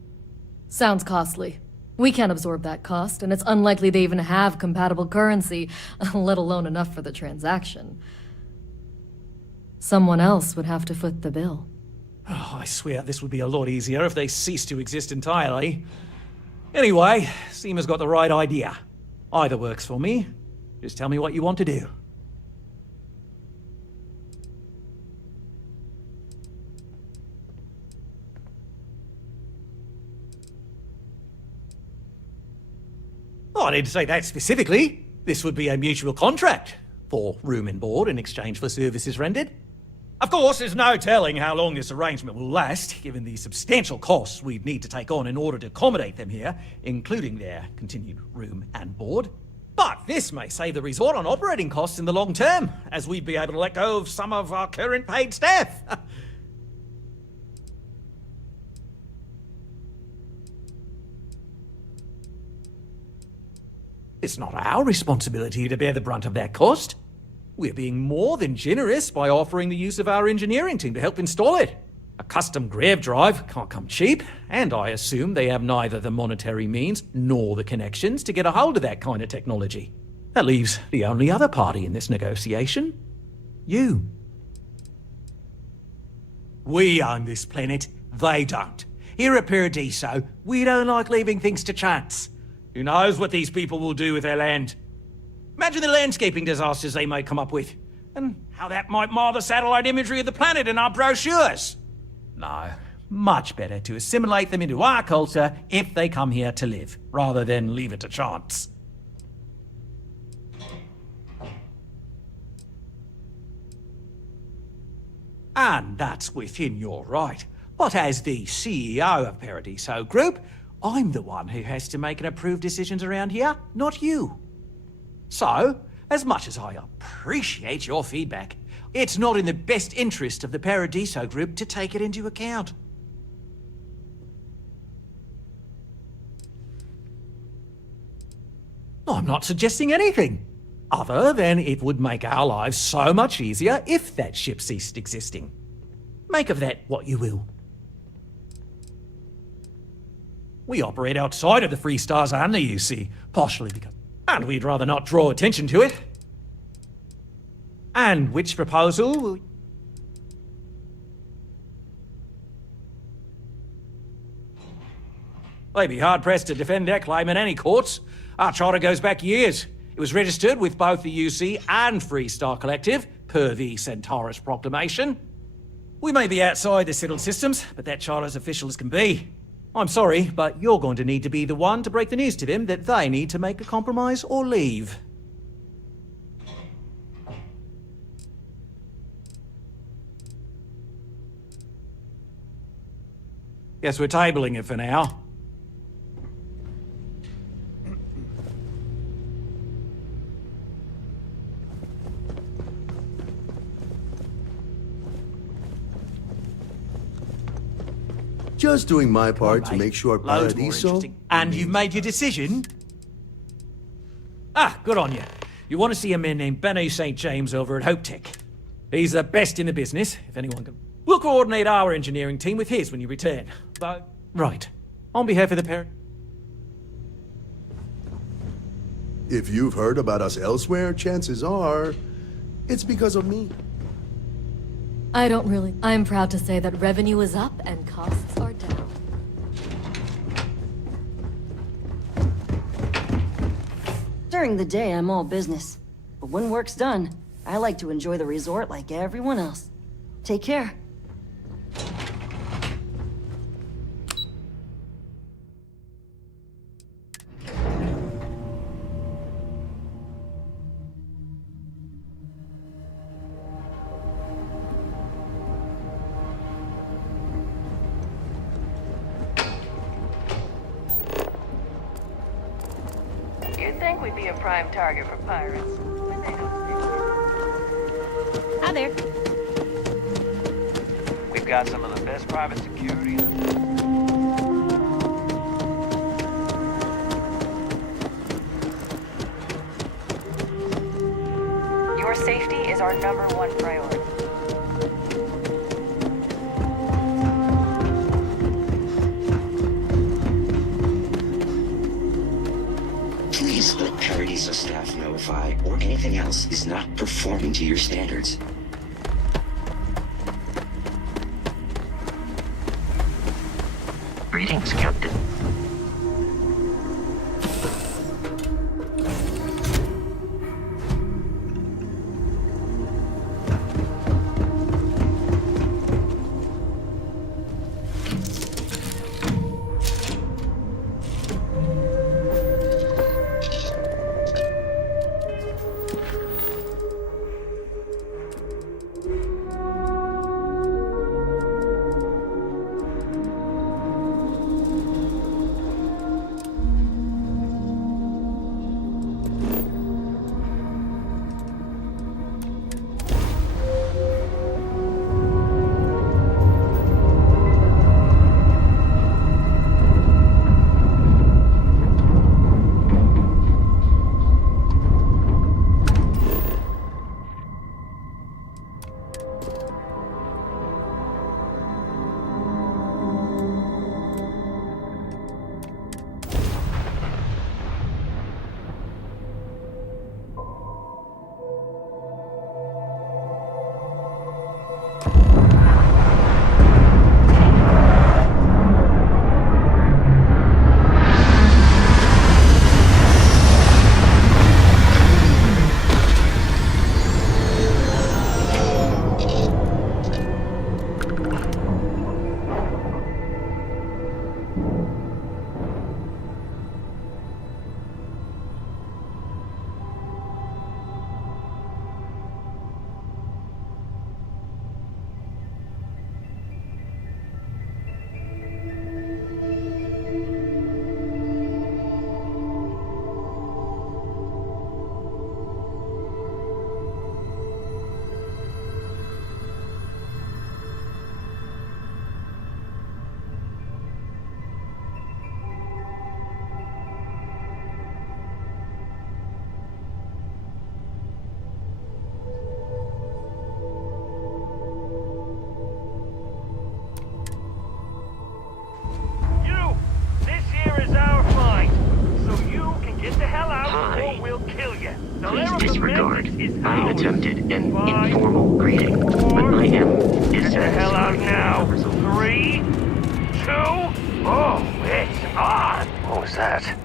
Sounds costly. We can't absorb that cost, and it's unlikely they even have compatible currency, let alone enough for the transaction. Someone else would have to foot the bill. Oh, I swear this would be a lot easier if they ceased to exist entirely. Anyway, Seema's got the right idea. Either works for me. Just tell me what you want to do. Oh, I didn't say that specifically. This would be a mutual contract for room and board in exchange for services rendered. Of course, there's no telling how long this arrangement will last, given the substantial costs we'd need to take on in order to accommodate them here, including their continued room and board. But this may save the resort on operating costs in the long term, as we'd be able to let go of some of our current paid staff. It's not our responsibility to bear the brunt of that cost. We're being more than generous by offering the use of our engineering team to help install it. A custom grav drive can't come cheap, and I assume they have neither the monetary means nor the connections to get a hold of that kind of technology. That leaves the only other party in this negotiation. You. We own this planet, they don't. Here at Paradiso, we don't like leaving things to chance. Who knows what these people will do with their land? Imagine the landscaping disasters they might come up with, and how that might mar the satellite imagery of the planet in our brochures. No, much better to assimilate them into our culture if they come here to live, rather than leave it to chance. And that's within your right. But as the CEO of Paradiso Group, I'm the one who has to make and approve decisions around here, not you. So, as much as I appreciate your feedback, it's not in the best interest of the Paradiso Group to take it into account. I'm not suggesting anything, other than it would make our lives so much easier if that ship ceased existing. Make of that what you will. We operate outside of the Free Stars only, you see, partially because... And we'd rather not draw attention to it. And which proposal will... They'd be hard-pressed to defend their claim in any courts. Our charter goes back years. It was registered with both the UC and Free Star Collective, per the Centaurus Proclamation. We may be outside the settled systems, but that charter is official as can be. I'm sorry, but you're going to need to be the one to break the news to them that they need to make a compromise or leave. Guess we're tabling it for now. Just doing my part to make sure Loads more Paradiso... interesting. And you've made your decision? Ah, good on you. You want to see a man named Benny St. James over at Hope Tech. He's the best in the business, if anyone can. We'll coordinate our engineering team with his when you return. But, right. On behalf of the parent... If you've heard about us elsewhere, chances are it's because of me. I don't really. I'm proud to say that revenue is up and costs are down. During the day, I'm all business. But when work's done, I like to enjoy the resort like everyone else. Take care. You'd think we'd be a prime target for pirates. Hi there. We've got some of the best private security in the... Your safety is our #1 priority. Paradiso staff know if I or anything else is not performing to your standards. Greetings, Captain. Please disregard. I attempted an informal greeting, but I am dissatisfied. Get the hell out now. 3, 2, oh, it's on. What was that?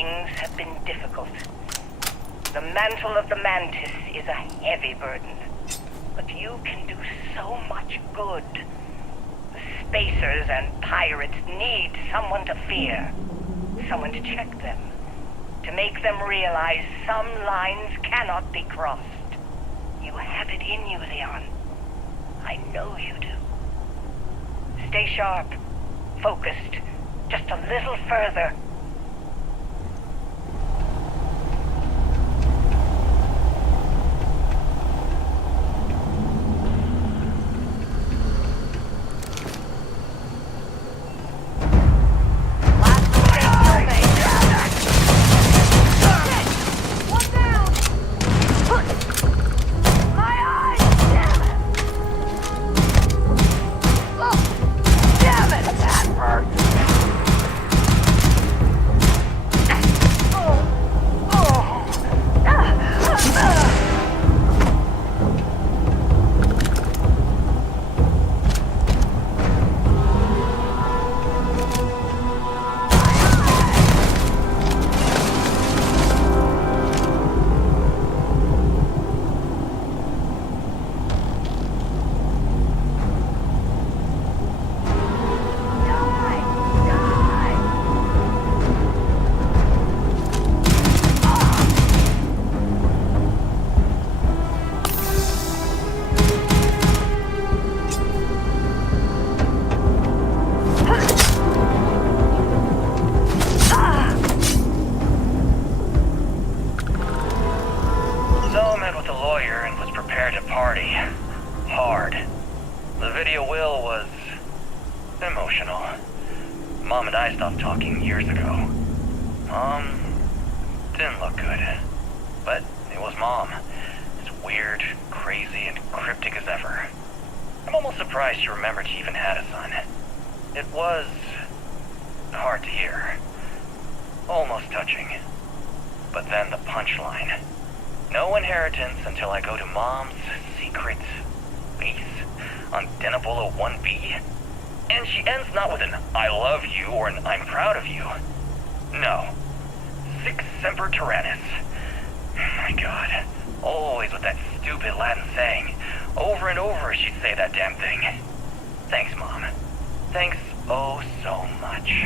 Things have been difficult. The mantle of the Mantis is a heavy burden. But you can do so much good. The Spacers and pirates need someone to fear. Someone to check them. To make them realize some lines cannot be crossed. You have it in you, Leon. I know you do. Stay sharp. Focused. Just a little further. Mom and I stopped talking years ago. Mom didn't look good. But it was Mom. As weird, crazy, and cryptic as ever. I'm almost surprised she remembered she even had a son. It was hard to hear. Almost touching. But then the punchline. No inheritance until I go to Mom's secret base on Denabolo 1B. And she ends not with an I love you or an I'm proud of you. No. Sic semper tyrannis. My God. Always with that stupid Latin saying. Over and over she'd say that damn thing. Thanks, Mom. Thanks oh so much.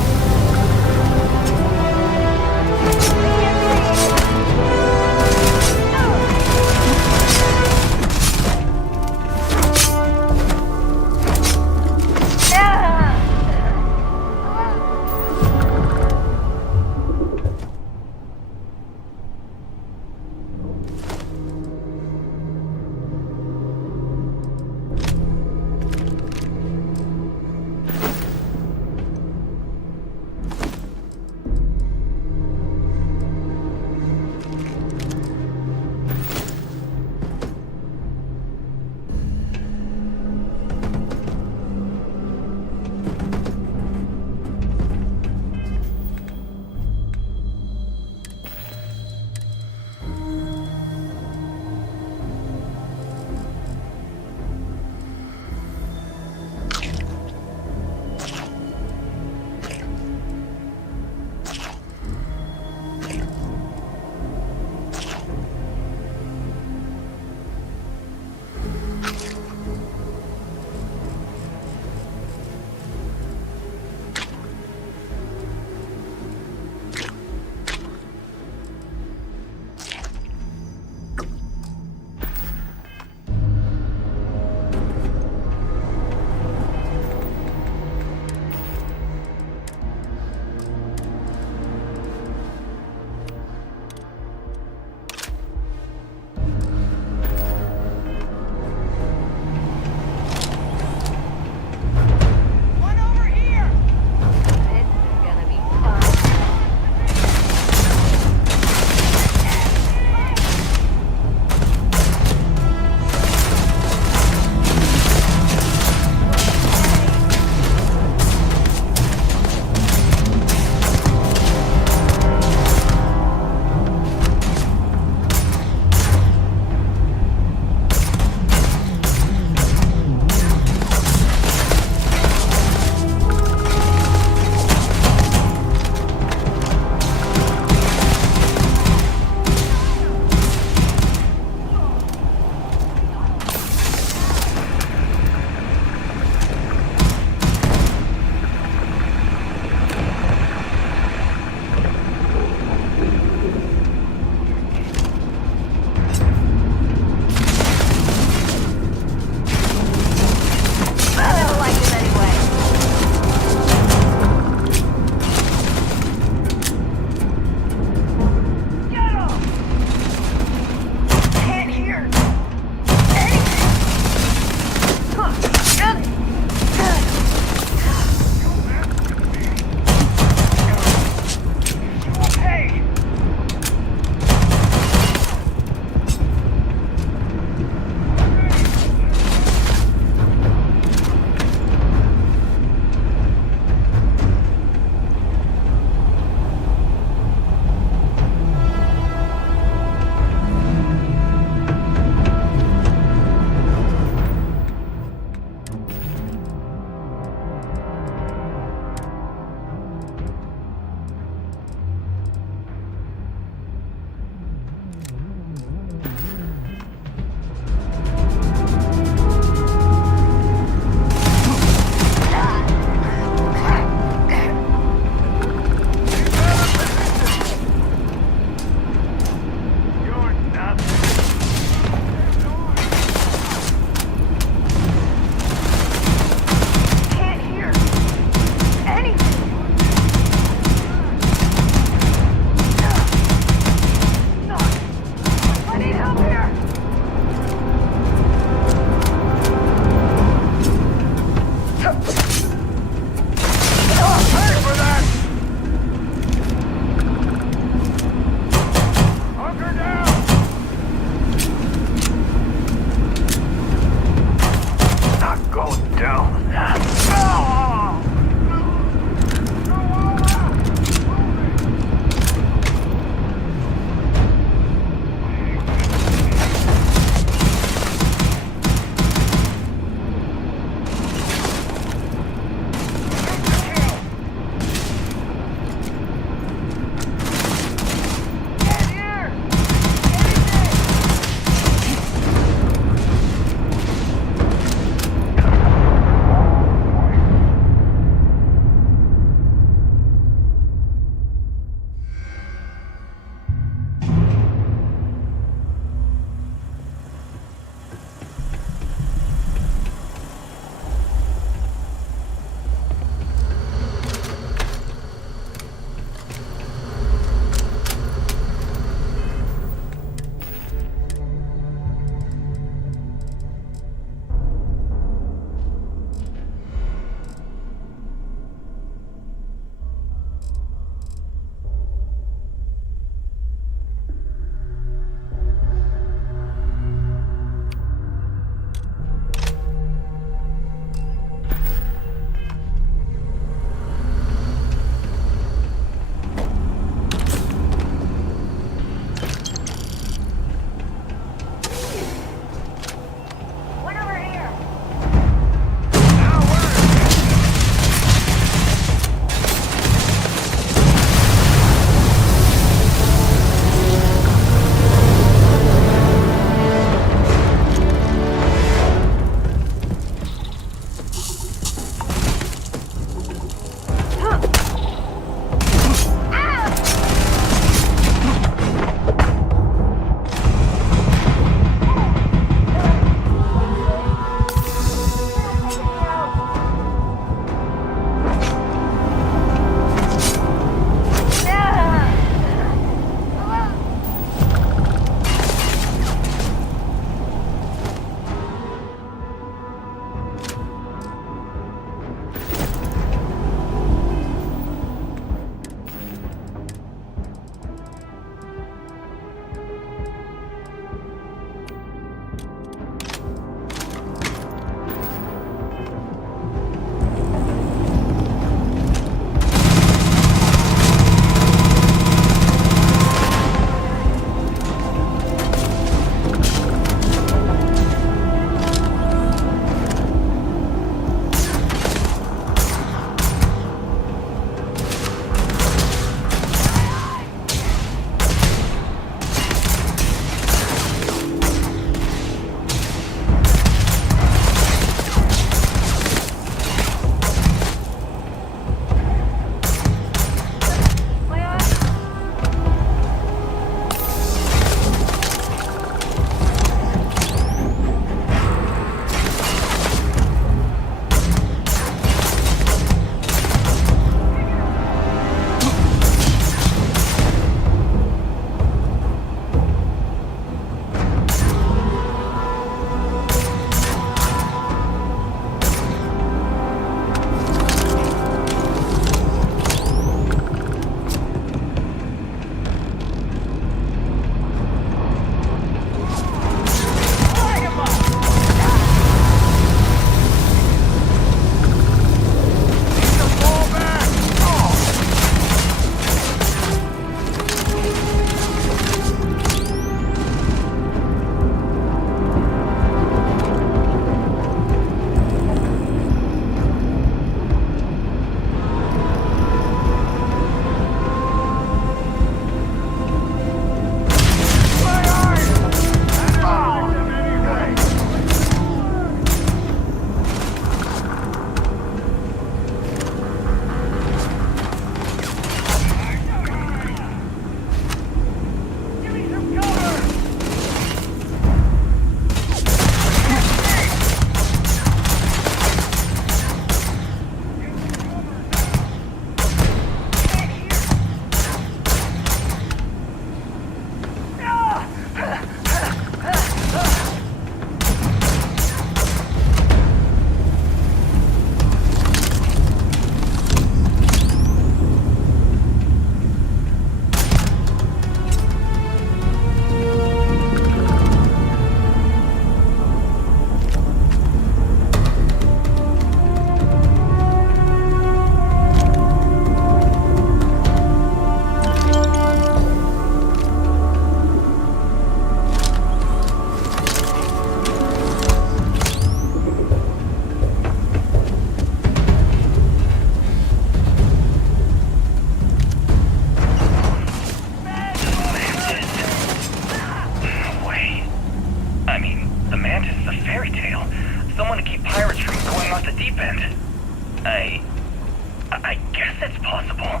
it's possible.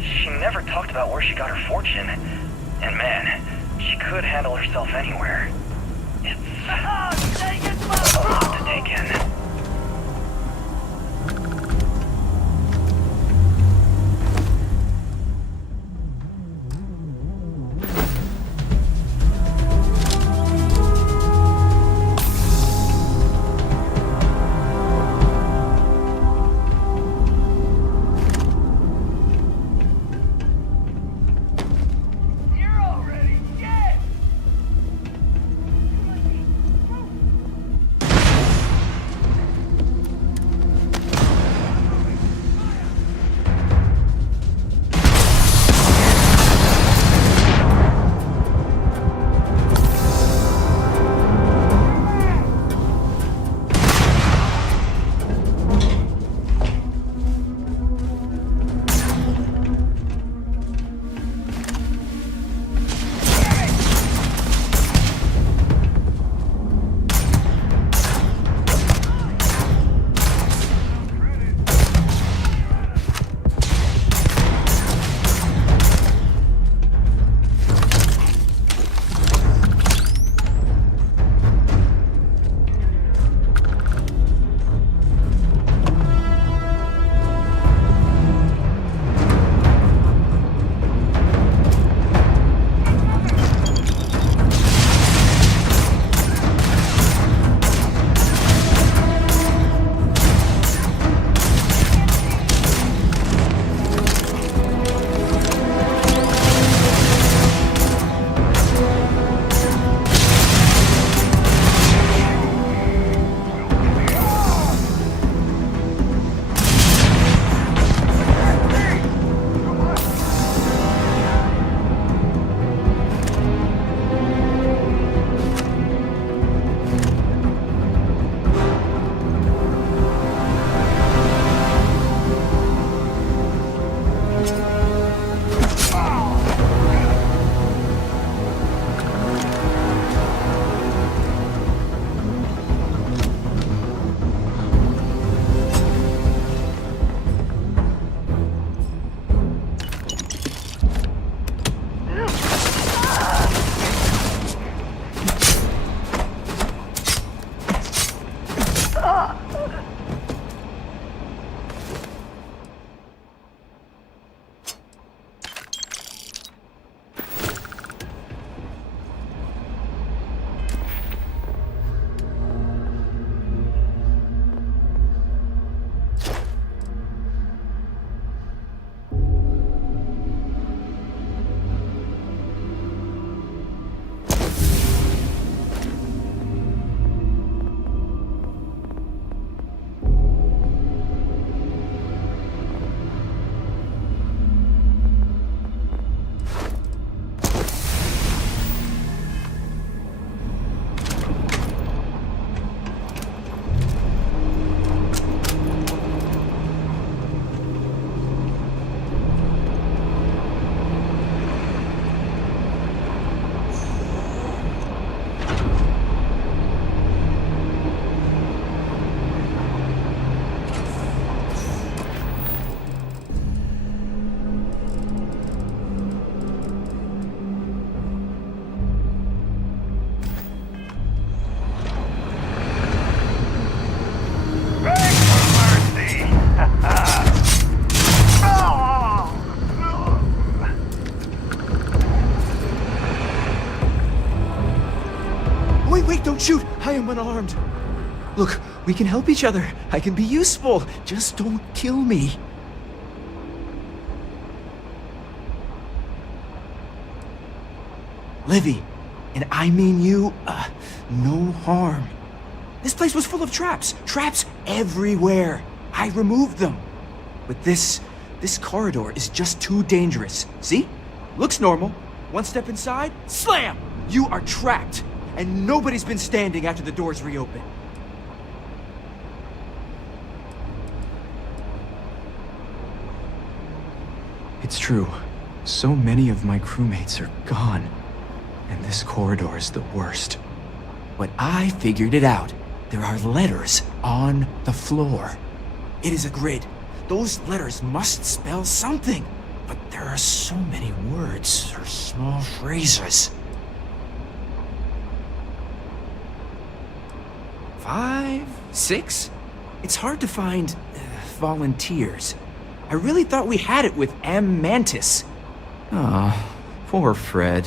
She never talked about where she got her fortune. And man, she could handle herself anywhere. It's a lot to take in. Wait, don't shoot! I am unarmed. Look, we can help each other. I can be useful. Just don't kill me. Livy, and I mean you, no harm. This place was full of traps. Traps everywhere. I removed them. But this corridor is just too dangerous. See? Looks normal. One step inside, slam! You are trapped. And nobody's been standing after the doors reopen. It's true. So many of my crewmates are gone. And this corridor is the worst. But I figured it out. There are letters on the floor. It is a grid, Those letters must spell something. But there are so many words or small phrases. 5, 6? It's hard to find volunteers. I really thought we had it with M. Mantis. Ah, poor Fred.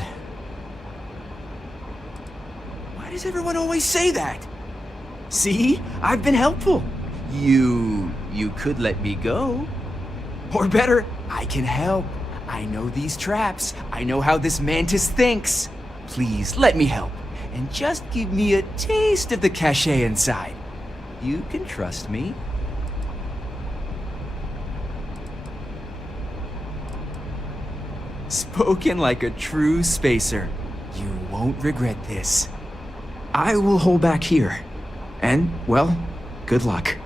Why does everyone always say that? See? I've been helpful. You could let me go. Or better, I can help. I know these traps. I know how this Mantis thinks. Please, let me help. And just give me a taste of the cachet inside. You can trust me. Spoken like a true spacer. You won't regret this. I will hold back here. And, well, good luck.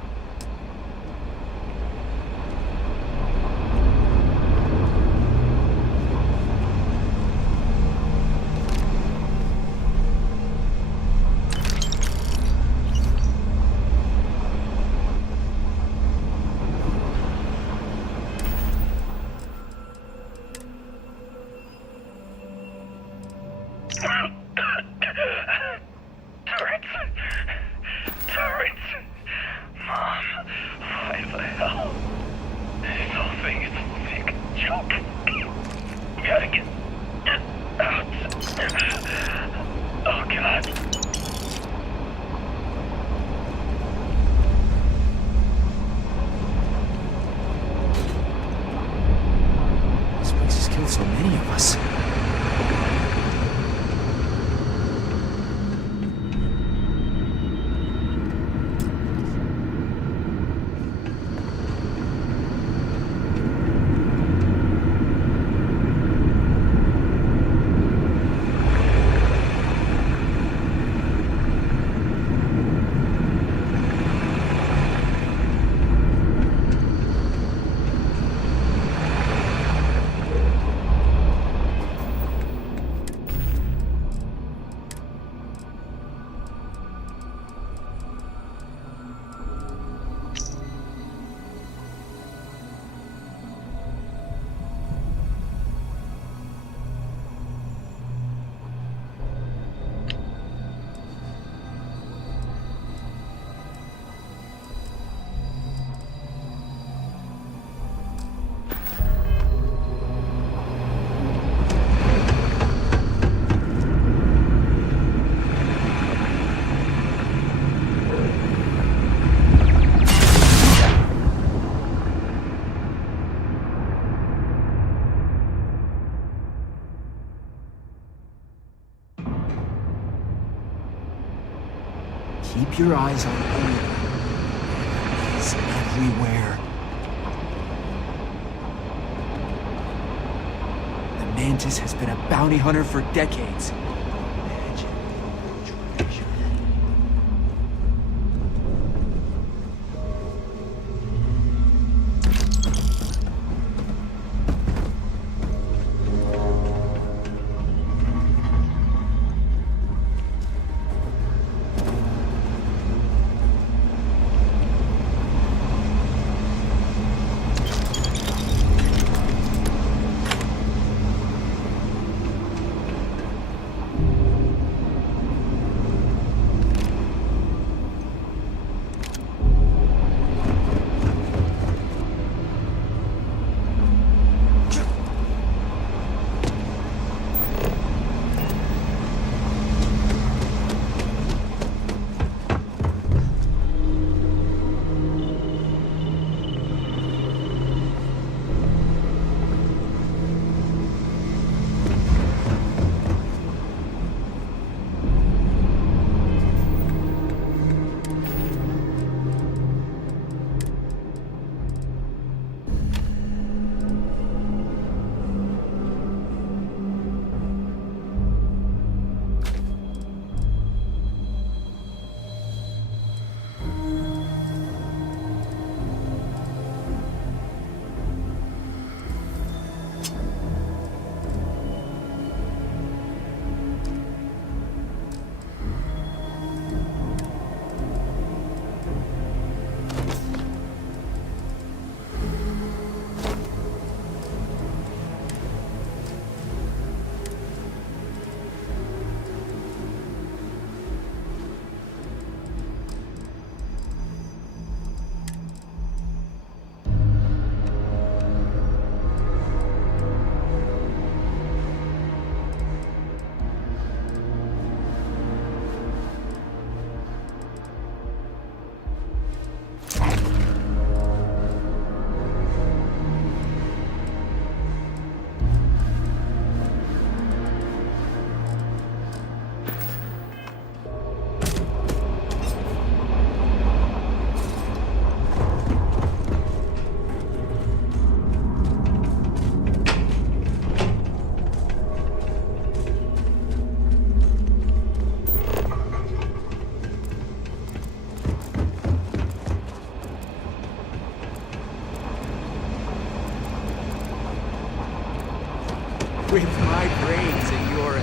So many of us. Keep your eyes on Owen. He's everywhere. The Mantis has been a bounty hunter for decades. With my brains and your...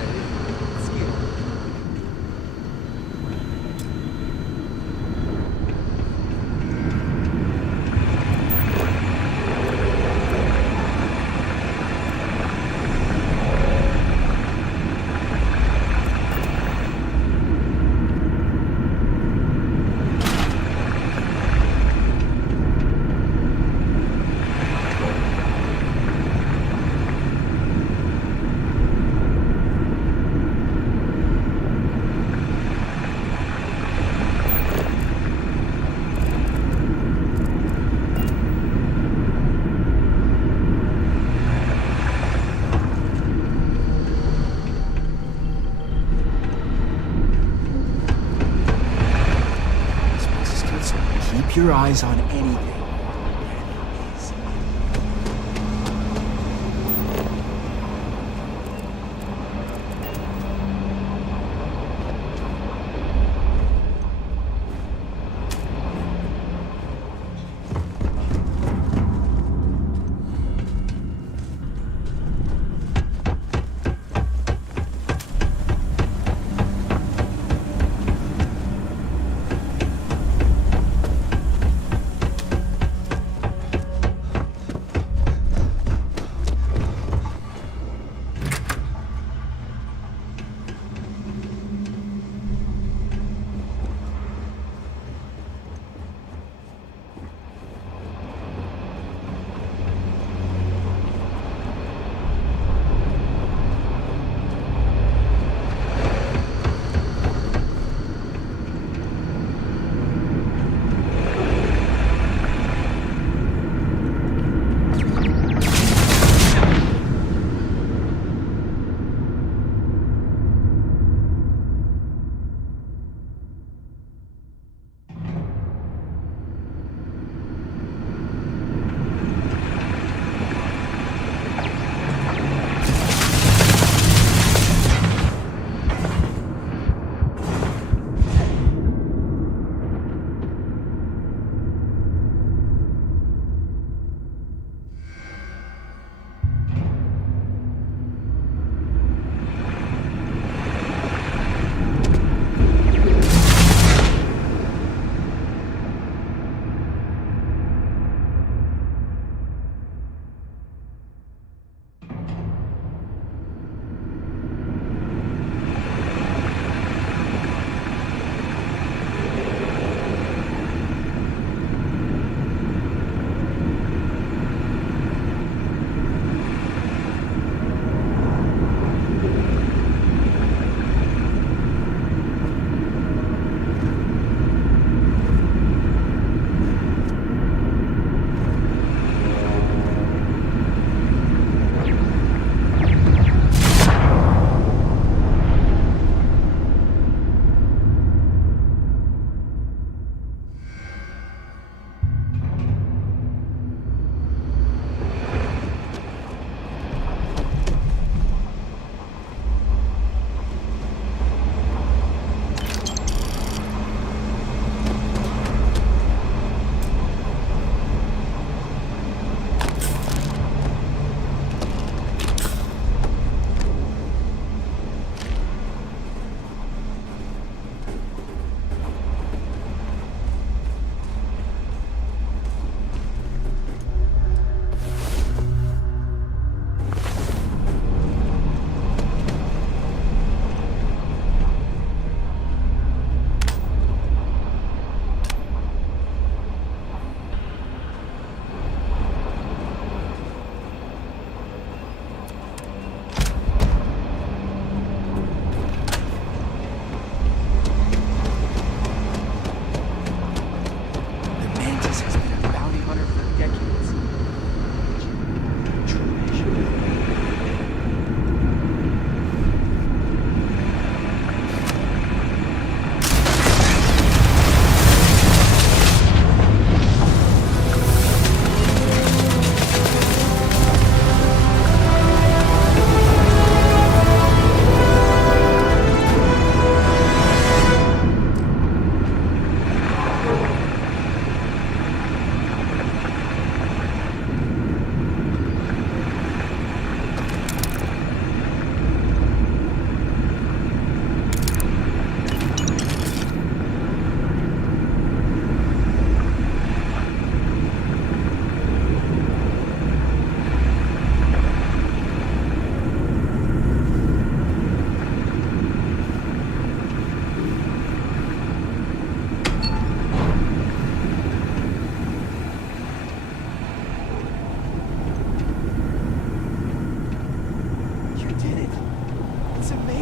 Excuse me. Keep your eyes on anything.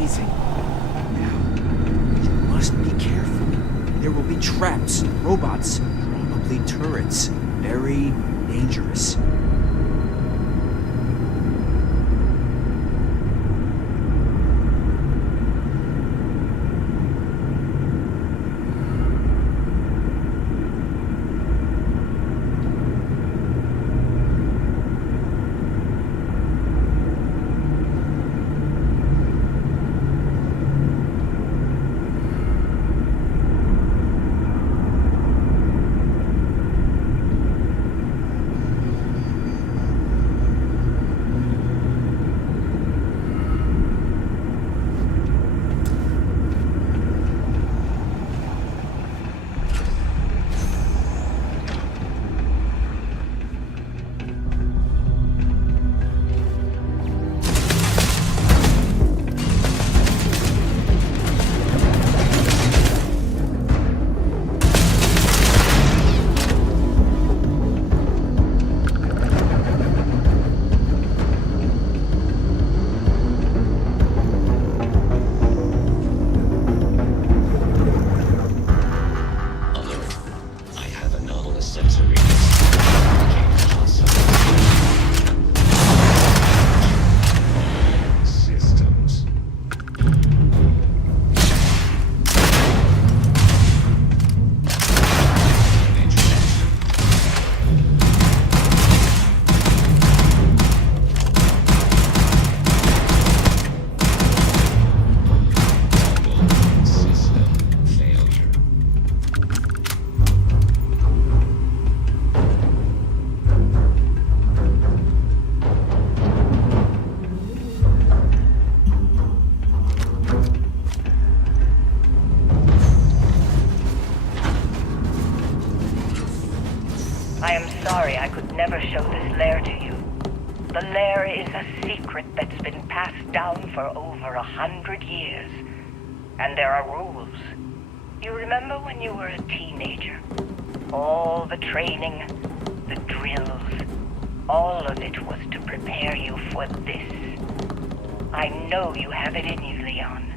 amazing. Now, you must be careful. There will be traps, robots, probably turrets. Very dangerous. I am sorry I could never show this lair to you. The lair is a secret that's been passed down for over 100 years. And there are rules. You remember when you were a teenager? All the training, the drills, all of it was to prepare you for this. I know you have it in you, Leon.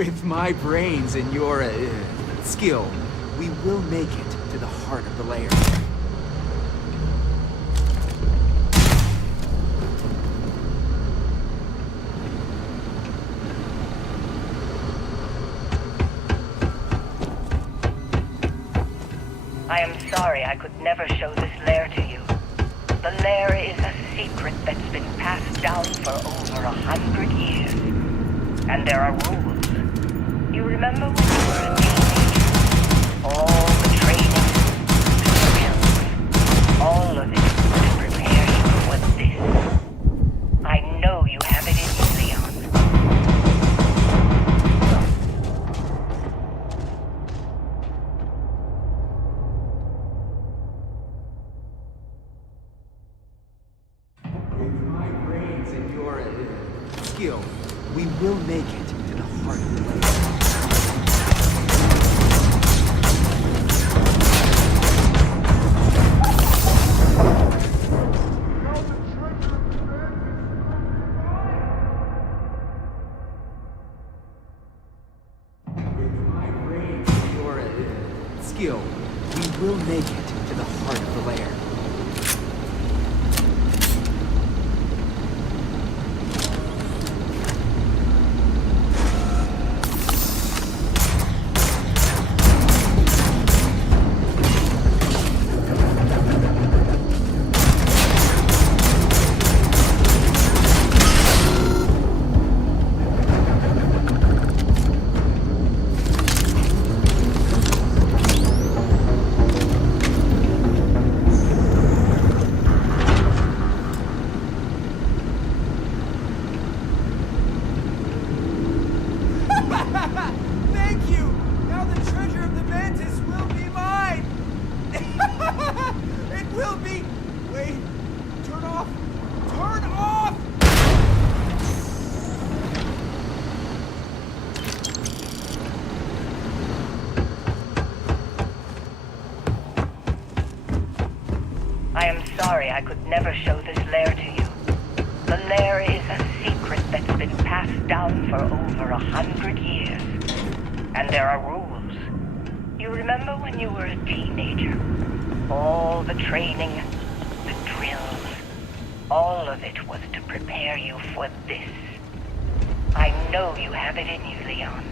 With my brains and your skill, we will make it to the heart of the lair. I am sorry I could never show this lair to you. The lair is a secret that's been passed down for over 100 years. And there are rules. You remember when you were a teenager? All the training, the drills, all of it to prepare you for this. I know you have it in you, Leon. With my brains and your skill, we will make it to the heart of the lair. Skill, we will make it to the heart of the lair. Thank you! Now the treasure of the Mantis will be mine! It will be... Wait, turn off! Turn off! I am sorry I could never show this lair to you. The lair is a secret that's been passed down for over 100 years. And there are rules. You remember when you were a teenager? All the training, the drills, all of it was to prepare you for this. I know you have it in you, Leon.